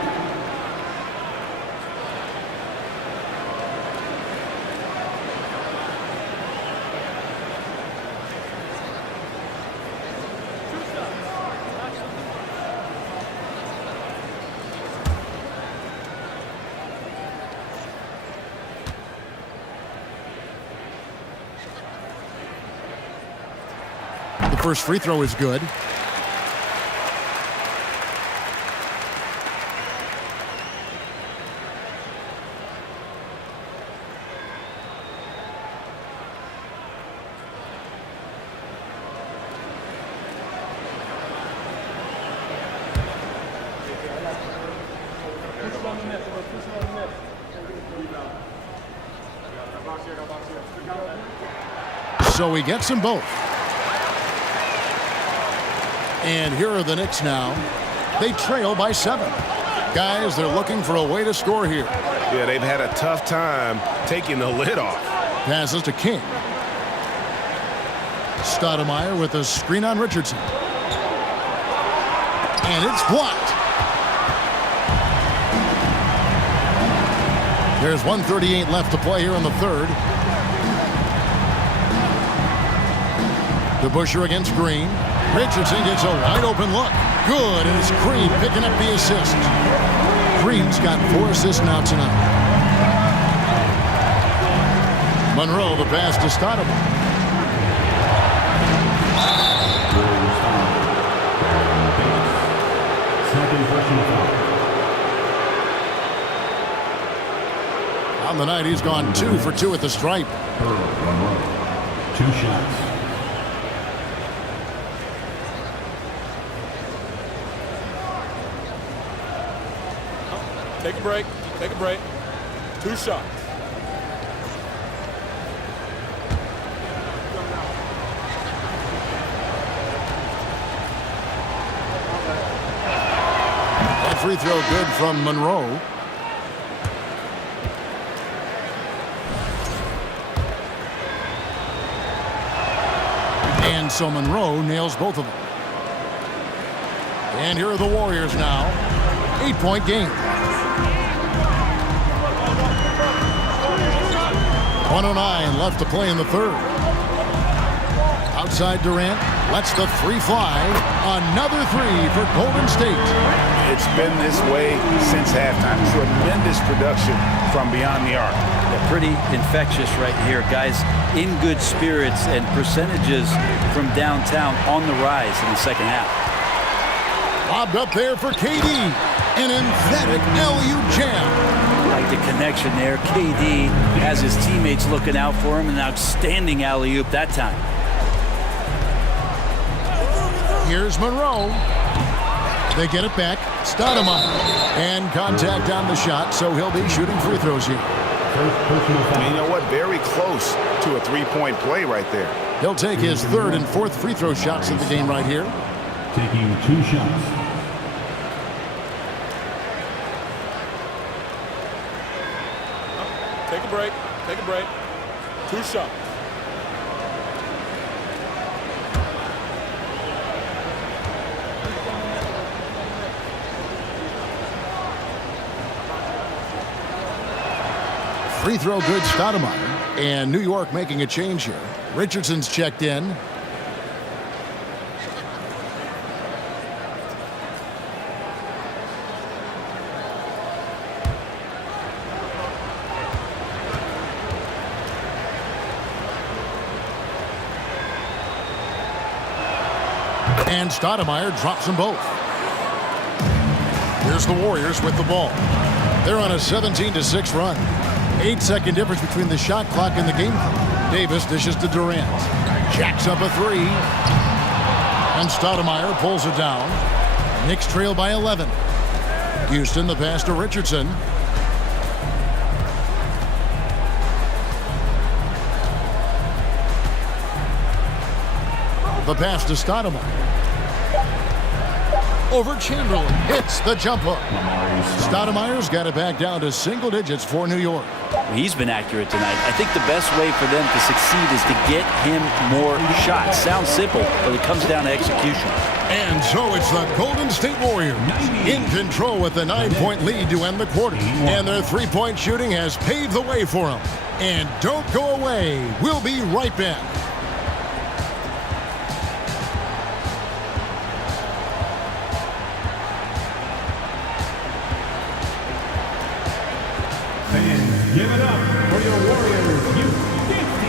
The first free throw is good. So he gets them both. And here are the Knicks now. They trail by 7. Guys, they're looking for a way to score here. Yeah, they've had a tough time taking the lid off. Passes to King. Stoudemire with a screen on Richardson. And it's blocked. There's 1:38 left to play here in the third. DeBusschere against Green. Richardson gets a wide open look. Good, and it's Green picking up the assist. Green's got 4 assists now tonight. Monroe, the pass to Stoudemire. Second personal foul. On the night, he's gone 2 for 2 at the stripe. Monroe. 2 shots. Take a break. Take a break. 2 shots. That free throw good from Monroe. And so Monroe nails both of them. And here are the Warriors now. 8-point game. 1:09 left to play in the third. Outside Durant lets the 3 fly. Another 3 for Golden State. It's been this way since halftime. Tremendous production from beyond the arc. Yeah, pretty infectious right here. Guys in good spirits and percentages from downtown on the rise in the second half. Lobbed up there for KD. An emphatic LU jam. Like the connection there. KD has his teammates looking out for him. An outstanding alley-oop that time. Here's Monroe. They get it back. Stoudemire. And contact on the shot, so he'll be shooting free throws here. You know what? Very close to a 3-point play right there. He'll take his 3rd and 4th free throw shots of the game right here. Taking 2 shots. Take a break. Take a break. 2 shots. Free throw good, Stoudemire. And New York making a change here. Richardson's checked in. And Stoudemire drops them both. Here's the Warriors with the ball. They're on a 17-6 run. 8-second difference between the shot clock and the game clock. Davis dishes to Durant. Jacks up a three. And Stoudemire pulls it down. Knicks trail by 11. Houston, the pass to Richardson. The pass to Stoudemire. Over Chamberlain. Hits the jump hook. Stoudemire's got it back down to single digits for New York. He's been accurate tonight. I think the best way for them to succeed is to get him more shots. Sounds simple, but it comes down to execution. And so it's the Golden State Warriors in control with a 9-point lead to end the quarter. And their three-point shooting has paved the way for them. And don't go away. We'll be right back. Give it up for your Warriors, U15.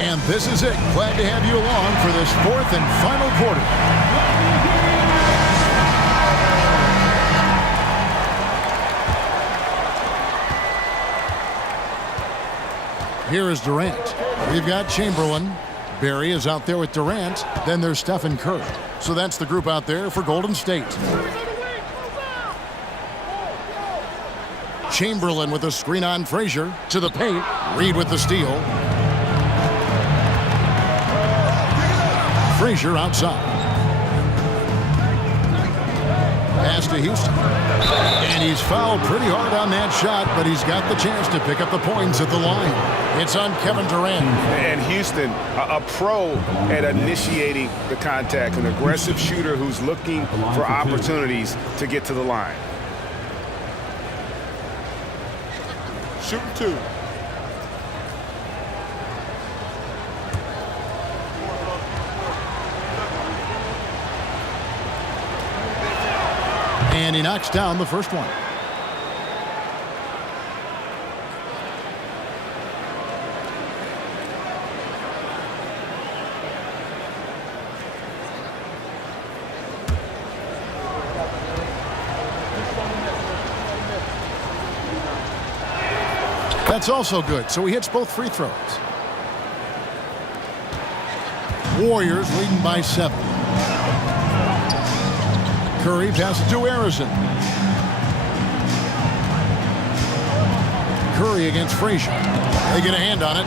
And this is it. Glad to have you along for this fourth and final quarter. Here is Durant. We've got Chamberlain. Barry is out there with Durant. Then there's Stephen Curry. So that's the group out there for Golden State. Chamberlain with a screen on Frazier to the paint. Reed with the steal. Frazier outside. Pass to Houston. And he's fouled pretty hard on that shot, but he's got the chance to pick up the points at the line. It's on Kevin Durant. And Houston, a pro at initiating the contact, an aggressive shooter who's looking for opportunities to get to the line. Shooting two. And he knocks down the first one. That's also good, so he hits both free throws. Warriors leading by 7. Curry passes to Harrison. Curry against Frazier. They get a hand on it.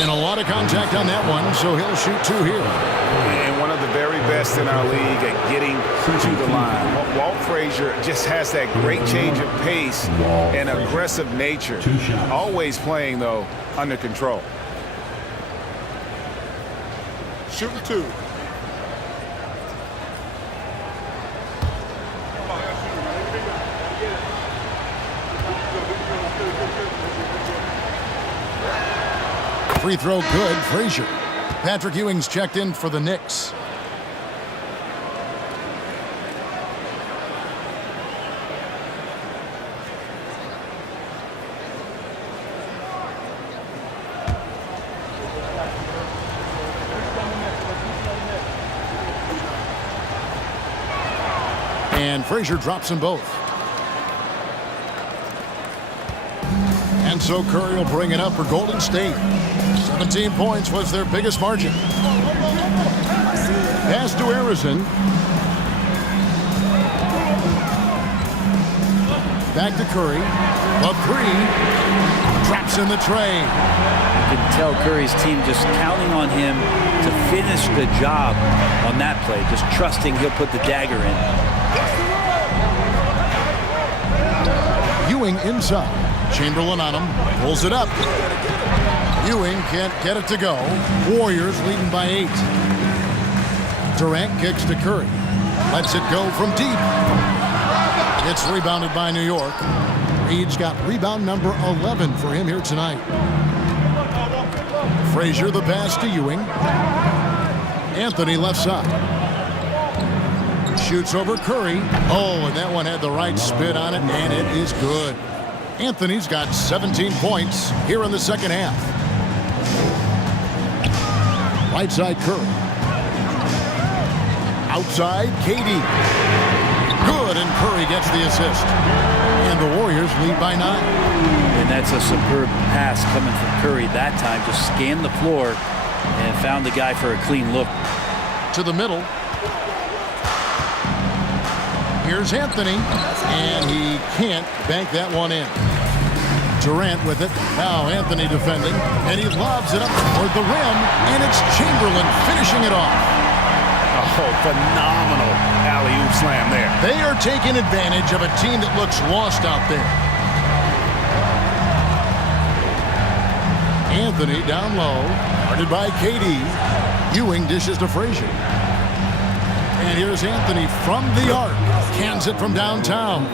And a lot of contact on that one, so he'll shoot 2 here. And one of the very best in our league at getting to the line. Walt Frazier just has that great change of pace and aggressive nature. Always playing, though, under control. Shooting two. Free throw good, Frazier. Patrick Ewing's checked in for the Knicks. And Frazier drops them both. And so Curry will bring it up for Golden State. 17 points was their biggest margin. Pass to Harrison. Back to Curry. A 3. Drops in the tray. You can tell Curry's team just counting on him to finish the job on that play, just trusting he'll put the dagger in. Ewing inside. Chamberlain on him. Pulls it up. Ewing can't get it to go. Warriors leading by 8. Durant kicks to Curry. Lets it go from deep. It's rebounded by New York. Reed's got rebound number 11 for him here tonight. Frazier the pass to Ewing. Anthony left side. Shoots over Curry. Oh, and that one had the right spin on it, and it is good. Anthony's got 17 points here in the second half. Right side Curry. Outside, KD. Good. good, and Curry gets the assist. And the Warriors lead by 9. And that's a superb pass coming from Curry that time. Just scanned the floor and found the guy for a clean look. To the middle. Here's Anthony, and he can't bank that one in. Durant with it. Now Anthony defending, and he lobs it up toward the rim, and it's Chamberlain finishing it off. Oh, phenomenal alley-oop slam there. They are taking advantage of a team that looks lost out there. Anthony down low, guarded by KD. Ewing dishes to Frazier. And here's Anthony from the arc. Cans it from downtown.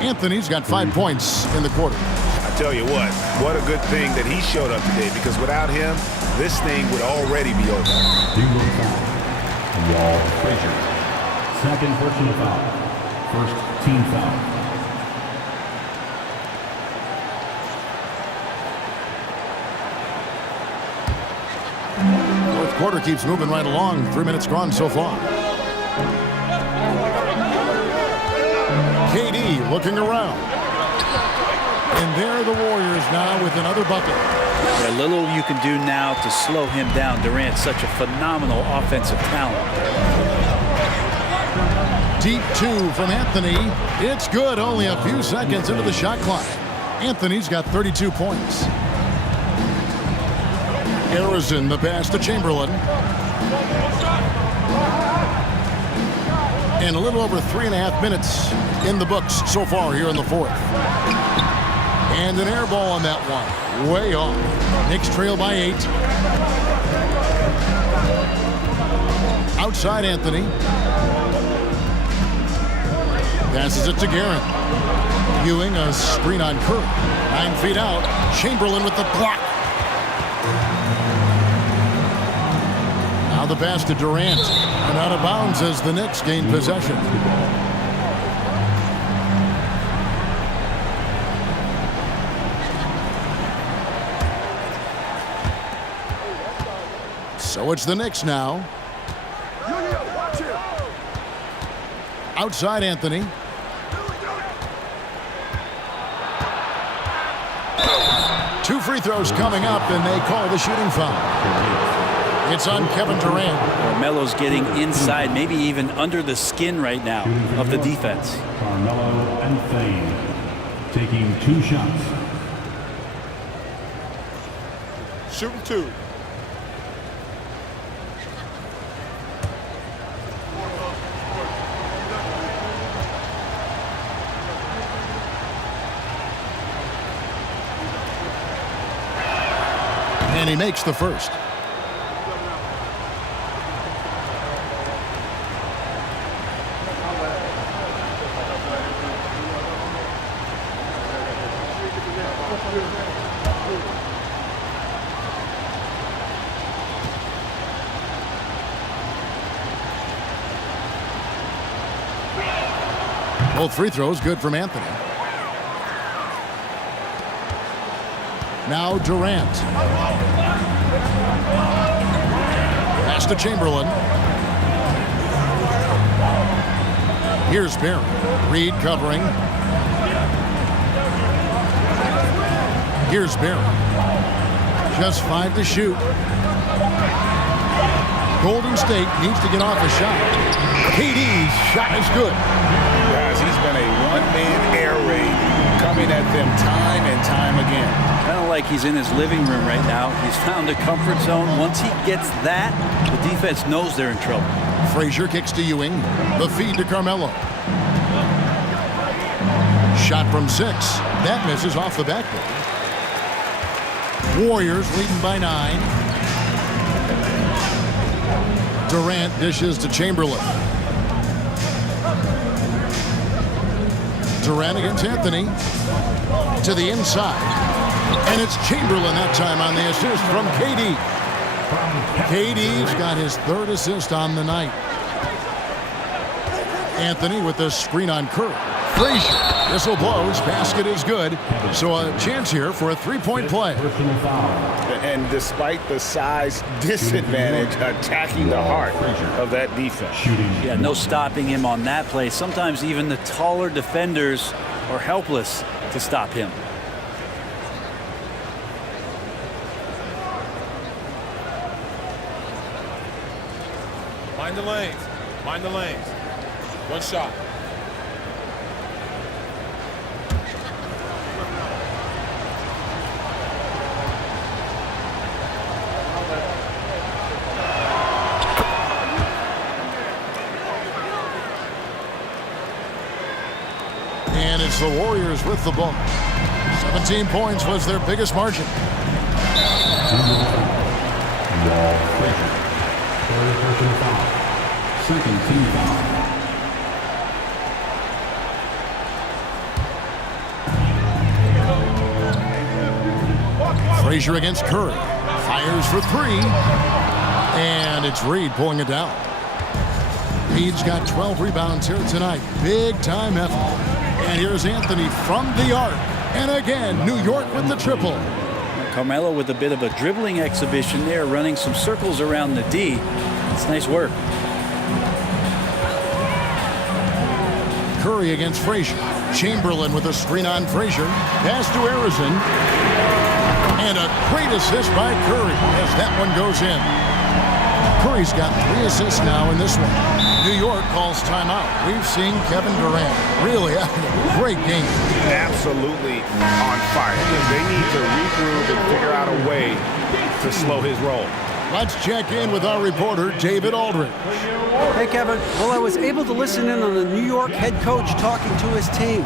Anthony's got 5 points in the quarter. I tell you what a good thing that he showed up today, because without him, this thing would already be over. He will foul. Wall Frazier. Second personal foul. First team foul. Fourth quarter keeps moving right along. 3 minutes gone so far. KD looking around. And there are the Warriors now with another bucket. A little you can do now to slow him down. Durant's such a phenomenal offensive talent. Deep 2 from Anthony. It's good. Only a few seconds into the shot clock. Anthony's got 32 points. Harrison, the pass to Chamberlain. And a little over 3.5 minutes in the books so far here in the fourth. And an air ball on that one. Way off. Knicks trail by 8. Outside Anthony. Passes it to Garrett. Ewing, a screen on Curry. 9 feet out. Chamberlain with the block. Now the pass to Durant. And out of bounds as the Knicks gain possession. So it's the Knicks now. Outside Anthony. Two free throws coming up, and they call the shooting foul. It's on Kevin Durant. Melo's getting inside, maybe even under the skin right now of the defense. Carmelo and Thane taking 2 shots. Shooting 2. And he makes the first. Both free throws good from Anthony. Now Durant. Pass to Chamberlain. Here's Barry. Reed covering. Here's Barry. Just 5 to shoot. Golden State needs to get off a shot. KD's shot is good. Guys, he's been a one-man air raid coming at them time and time again. Kind of like he's in his living room right now. He's found a comfort zone. Once he gets that, the defense knows they're in trouble. Frazier kicks to Ewing. The feed to Carmelo. Shot from 6. That misses off the backboard. Warriors leading by 9. Durant dishes to Chamberlain. Durant against Anthony. To the inside. And it's Chamberlain that time on the assist from KD. KD's got his 3rd assist on the night. Anthony with the screen on Curry. Frazier. Whistle blows. Basket is good. So a chance here for a three-point play. Personal foul. And despite the size disadvantage, attacking the heart of that defense. Shooting. Yeah, no stopping him on that play. Sometimes even the taller defenders are helpless to stop him. Mind the lanes. Mind the lanes. One shot. And it's the Warriors with the ball. 17 points was their biggest margin. Wall Frazier. Third personal foul. Second team foul. Frazier against Curry. Fires for three. And it's Reed pulling it down. Reed's got 12 rebounds here tonight. Big time effort. And here's Anthony from the arc. And again, New York with the triple. Carmelo with a bit of a dribbling exhibition there, running some circles around the D. It's nice work. Curry against Frazier. Chamberlain with a screen on Frazier. Pass to Arizin. And a great assist by Curry as that one goes in. Curry's got 3 assists now in this one. New York calls timeout. We've seen Kevin Durant really having a great game. Absolutely on fire. They need to regroup and figure out a way to slow his roll. Let's check in with our reporter, David Aldridge. Hey, Kevin. Well, I was able to listen in on the New York head coach talking to his team.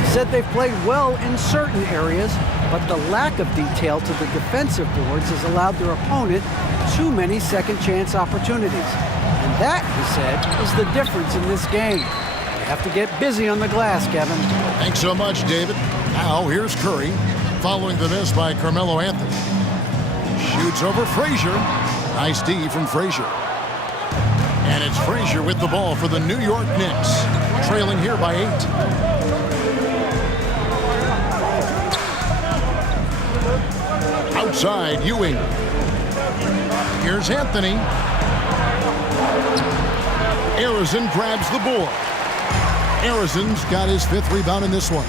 He said they've played well in certain areas, but the lack of detail to the defensive boards has allowed their opponent too many second-chance opportunities. And that, he said, is the difference in this game. They have to get busy on the glass, Kevin. Thanks so much, David. Now, here's Curry, following the miss by Carmelo Anthony. Shoots over Frazier. Nice D from Frazier. And it's Frazier with the ball for the New York Knicks, trailing here by 8. Outside, Ewing. Here's Anthony. Arizin grabs the board. Arizin's got his 5th rebound in this one.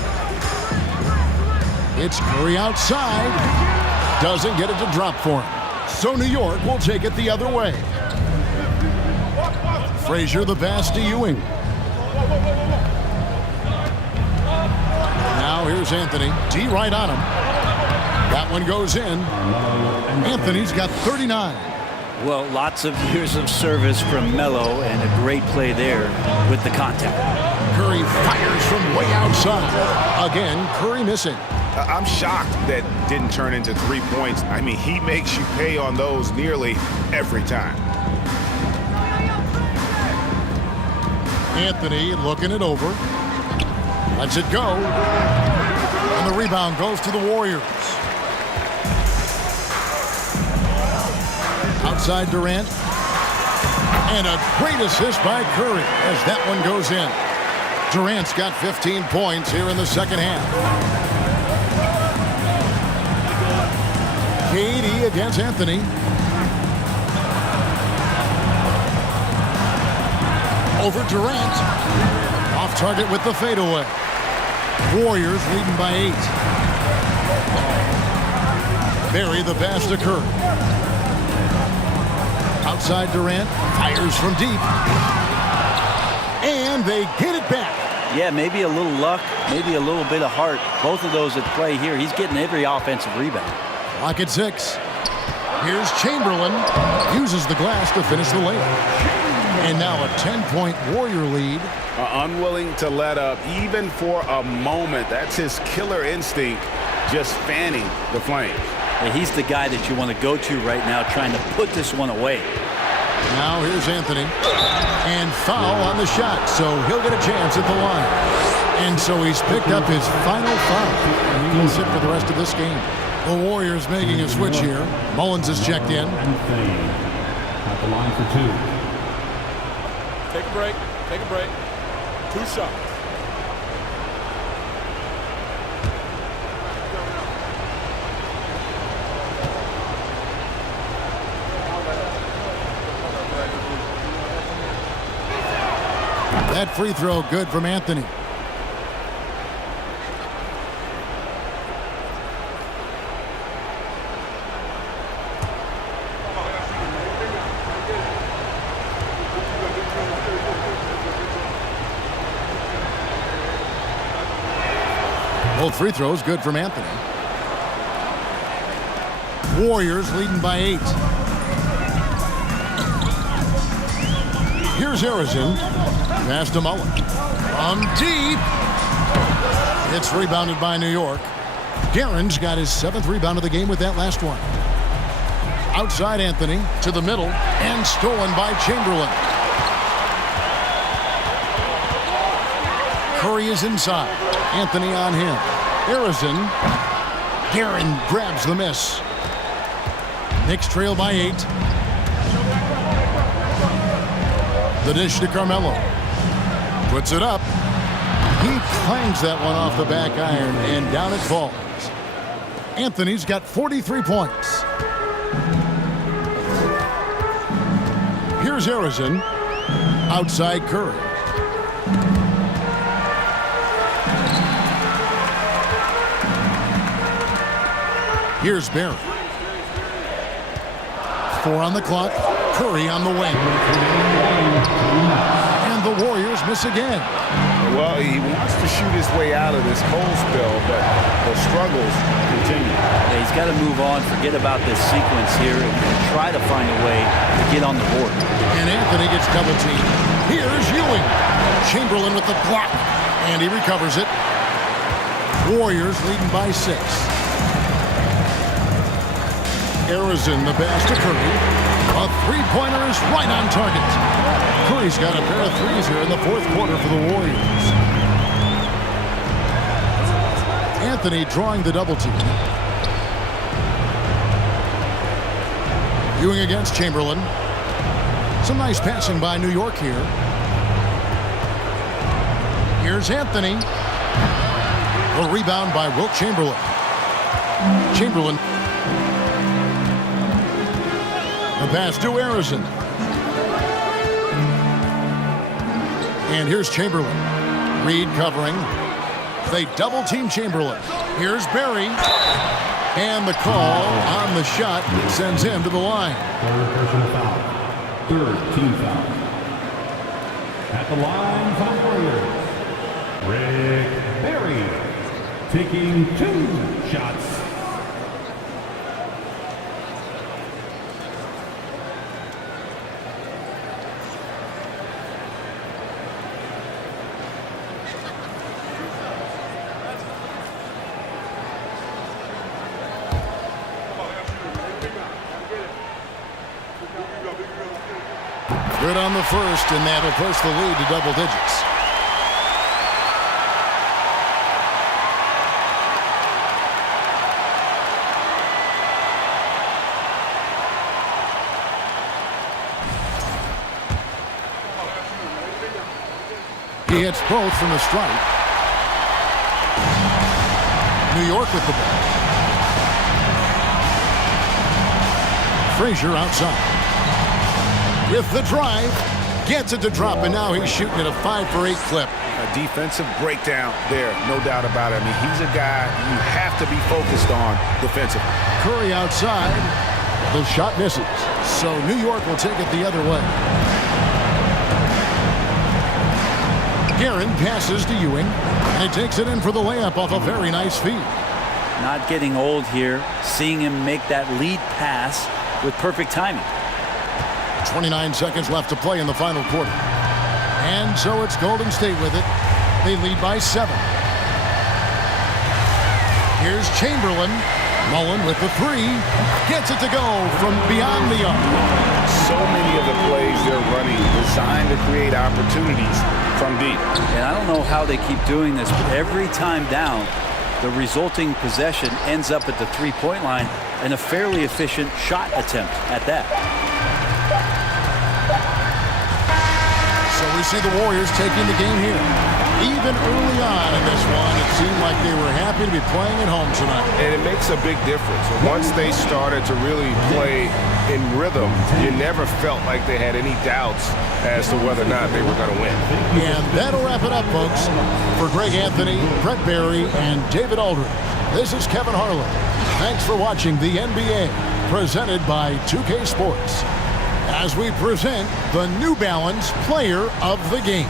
It's Curry outside. Doesn't get it to drop for him. So New York will take it the other way. Frazier the pass to Ewing. Now here's Anthony. D right on him. That one goes in. Anthony's got 39. Well, lots of years of service from Melo and a great play there with the contact. Curry fires from way outside. Again, Curry missing. I'm shocked that didn't turn into 3 points. I mean, he makes you pay on those nearly every time. Anthony looking it over. Lets it go. And the rebound goes to the Warriors. Outside Durant. And a great assist by Curry as that one goes in. Durant's got 15 points here in the second half. KD against Anthony. Over Durant. Off target with the fadeaway. Warriors leading by 8. Barry the pass to Curry. Outside Durant. Fires from deep. And they get it back. Yeah, maybe a little luck, maybe a little bit of heart. Both of those at play here. He's getting every offensive rebound. Clock at 6. Here's Chamberlain. Uses the glass to finish the layup. And now a 10-point Warrior lead. Unwilling to let up even for a moment. That's his killer instinct, just fanning the flames. And he's the guy that you want to go to right now, trying to put this one away. Now here's Anthony. And foul on the shot, so he'll get a chance at the line. And so he's picked up his final foul. And he will sit for the rest of this game. The Warriors making a switch here. Mullins is checked in. At the line for 2. Take a break. Take a break. 2 shots. That free throw good from Anthony. Both free throws good from Anthony. Warriors leading by 8. Here's Harrison. Pass to Mullen. From deep. It's rebounded by New York. Guerin's got his 7th rebound of the game with that last one. Outside Anthony to the middle and stolen by Chamberlain. Curry is inside. Anthony on him. Harrison. Guerin grabs the miss. Knicks trail by 8. The dish to Carmelo. Puts it up. He clangs that one off the back iron, and down it falls. Anthony's got 43 points. Here's Harrison. Outside Curry. Here's Barry. 4 on the clock. Curry on the wing. And the Warriors miss again. Well, he wants to shoot his way out of this cold spell, but the struggles continue. Yeah, he's got to move on, forget about this sequence here, and try to find a way to get on the board. And Anthony gets double teamed. Here's Ewing. Chamberlain with the block. And he recovers it. Warriors leading by 6. Harrison, the pass to Curry. A three-pointer is right on target. Curry's got a pair of threes here in the 4th quarter for the Warriors. Anthony drawing the double team. Ewing against Chamberlain. Some nice passing by New York here. Here's Anthony. The rebound by Wilt Chamberlain. Chamberlain. The pass to Harrison. And here's Chamberlain. Reed covering. They double team Chamberlain. Here's Barry. And the call on the shot sends him to the line. 3rd personal foul. 3rd team foul. At the line for the Warriors, Rick Barry, taking 2 shots. Good on the first, and that'll push the lead to double digits. He hits both from the stripe. New York with the ball. Frazier outside. With the drive, gets it to drop, and now he's shooting at a 5 for 8 clip. A defensive breakdown there, no doubt about it. I mean, he's a guy you have to be focused on defensively. Curry outside. The shot misses. So New York will take it the other way. Guerin passes to Ewing, and he takes it in for the layup off a very nice feed. Not getting old here, seeing him make that lead pass with perfect timing. 29 seconds left to play in the final quarter. And so it's Golden State with it. They lead by 7. Here's Chamberlain. Mullen with the 3. Gets it to go from beyond the arc. So many of the plays they're running designed to create opportunities from deep. And I don't know how they keep doing this, but every time down, the resulting possession ends up at the 3-point line and a fairly efficient shot attempt at that. So we see the Warriors taking the game here. Even early on in this one, it seemed like they were happy to be playing at home tonight. And it makes a big difference. Once they started to really play in rhythm, you never felt like they had any doubts as to whether or not they were going to win. And that'll wrap it up, folks. For Greg Anthony, Brett Barry, and David Aldridge, this is Kevin Harlan. Thanks for watching the NBA, presented by 2K Sports, as we present the New Balance Player of the Game.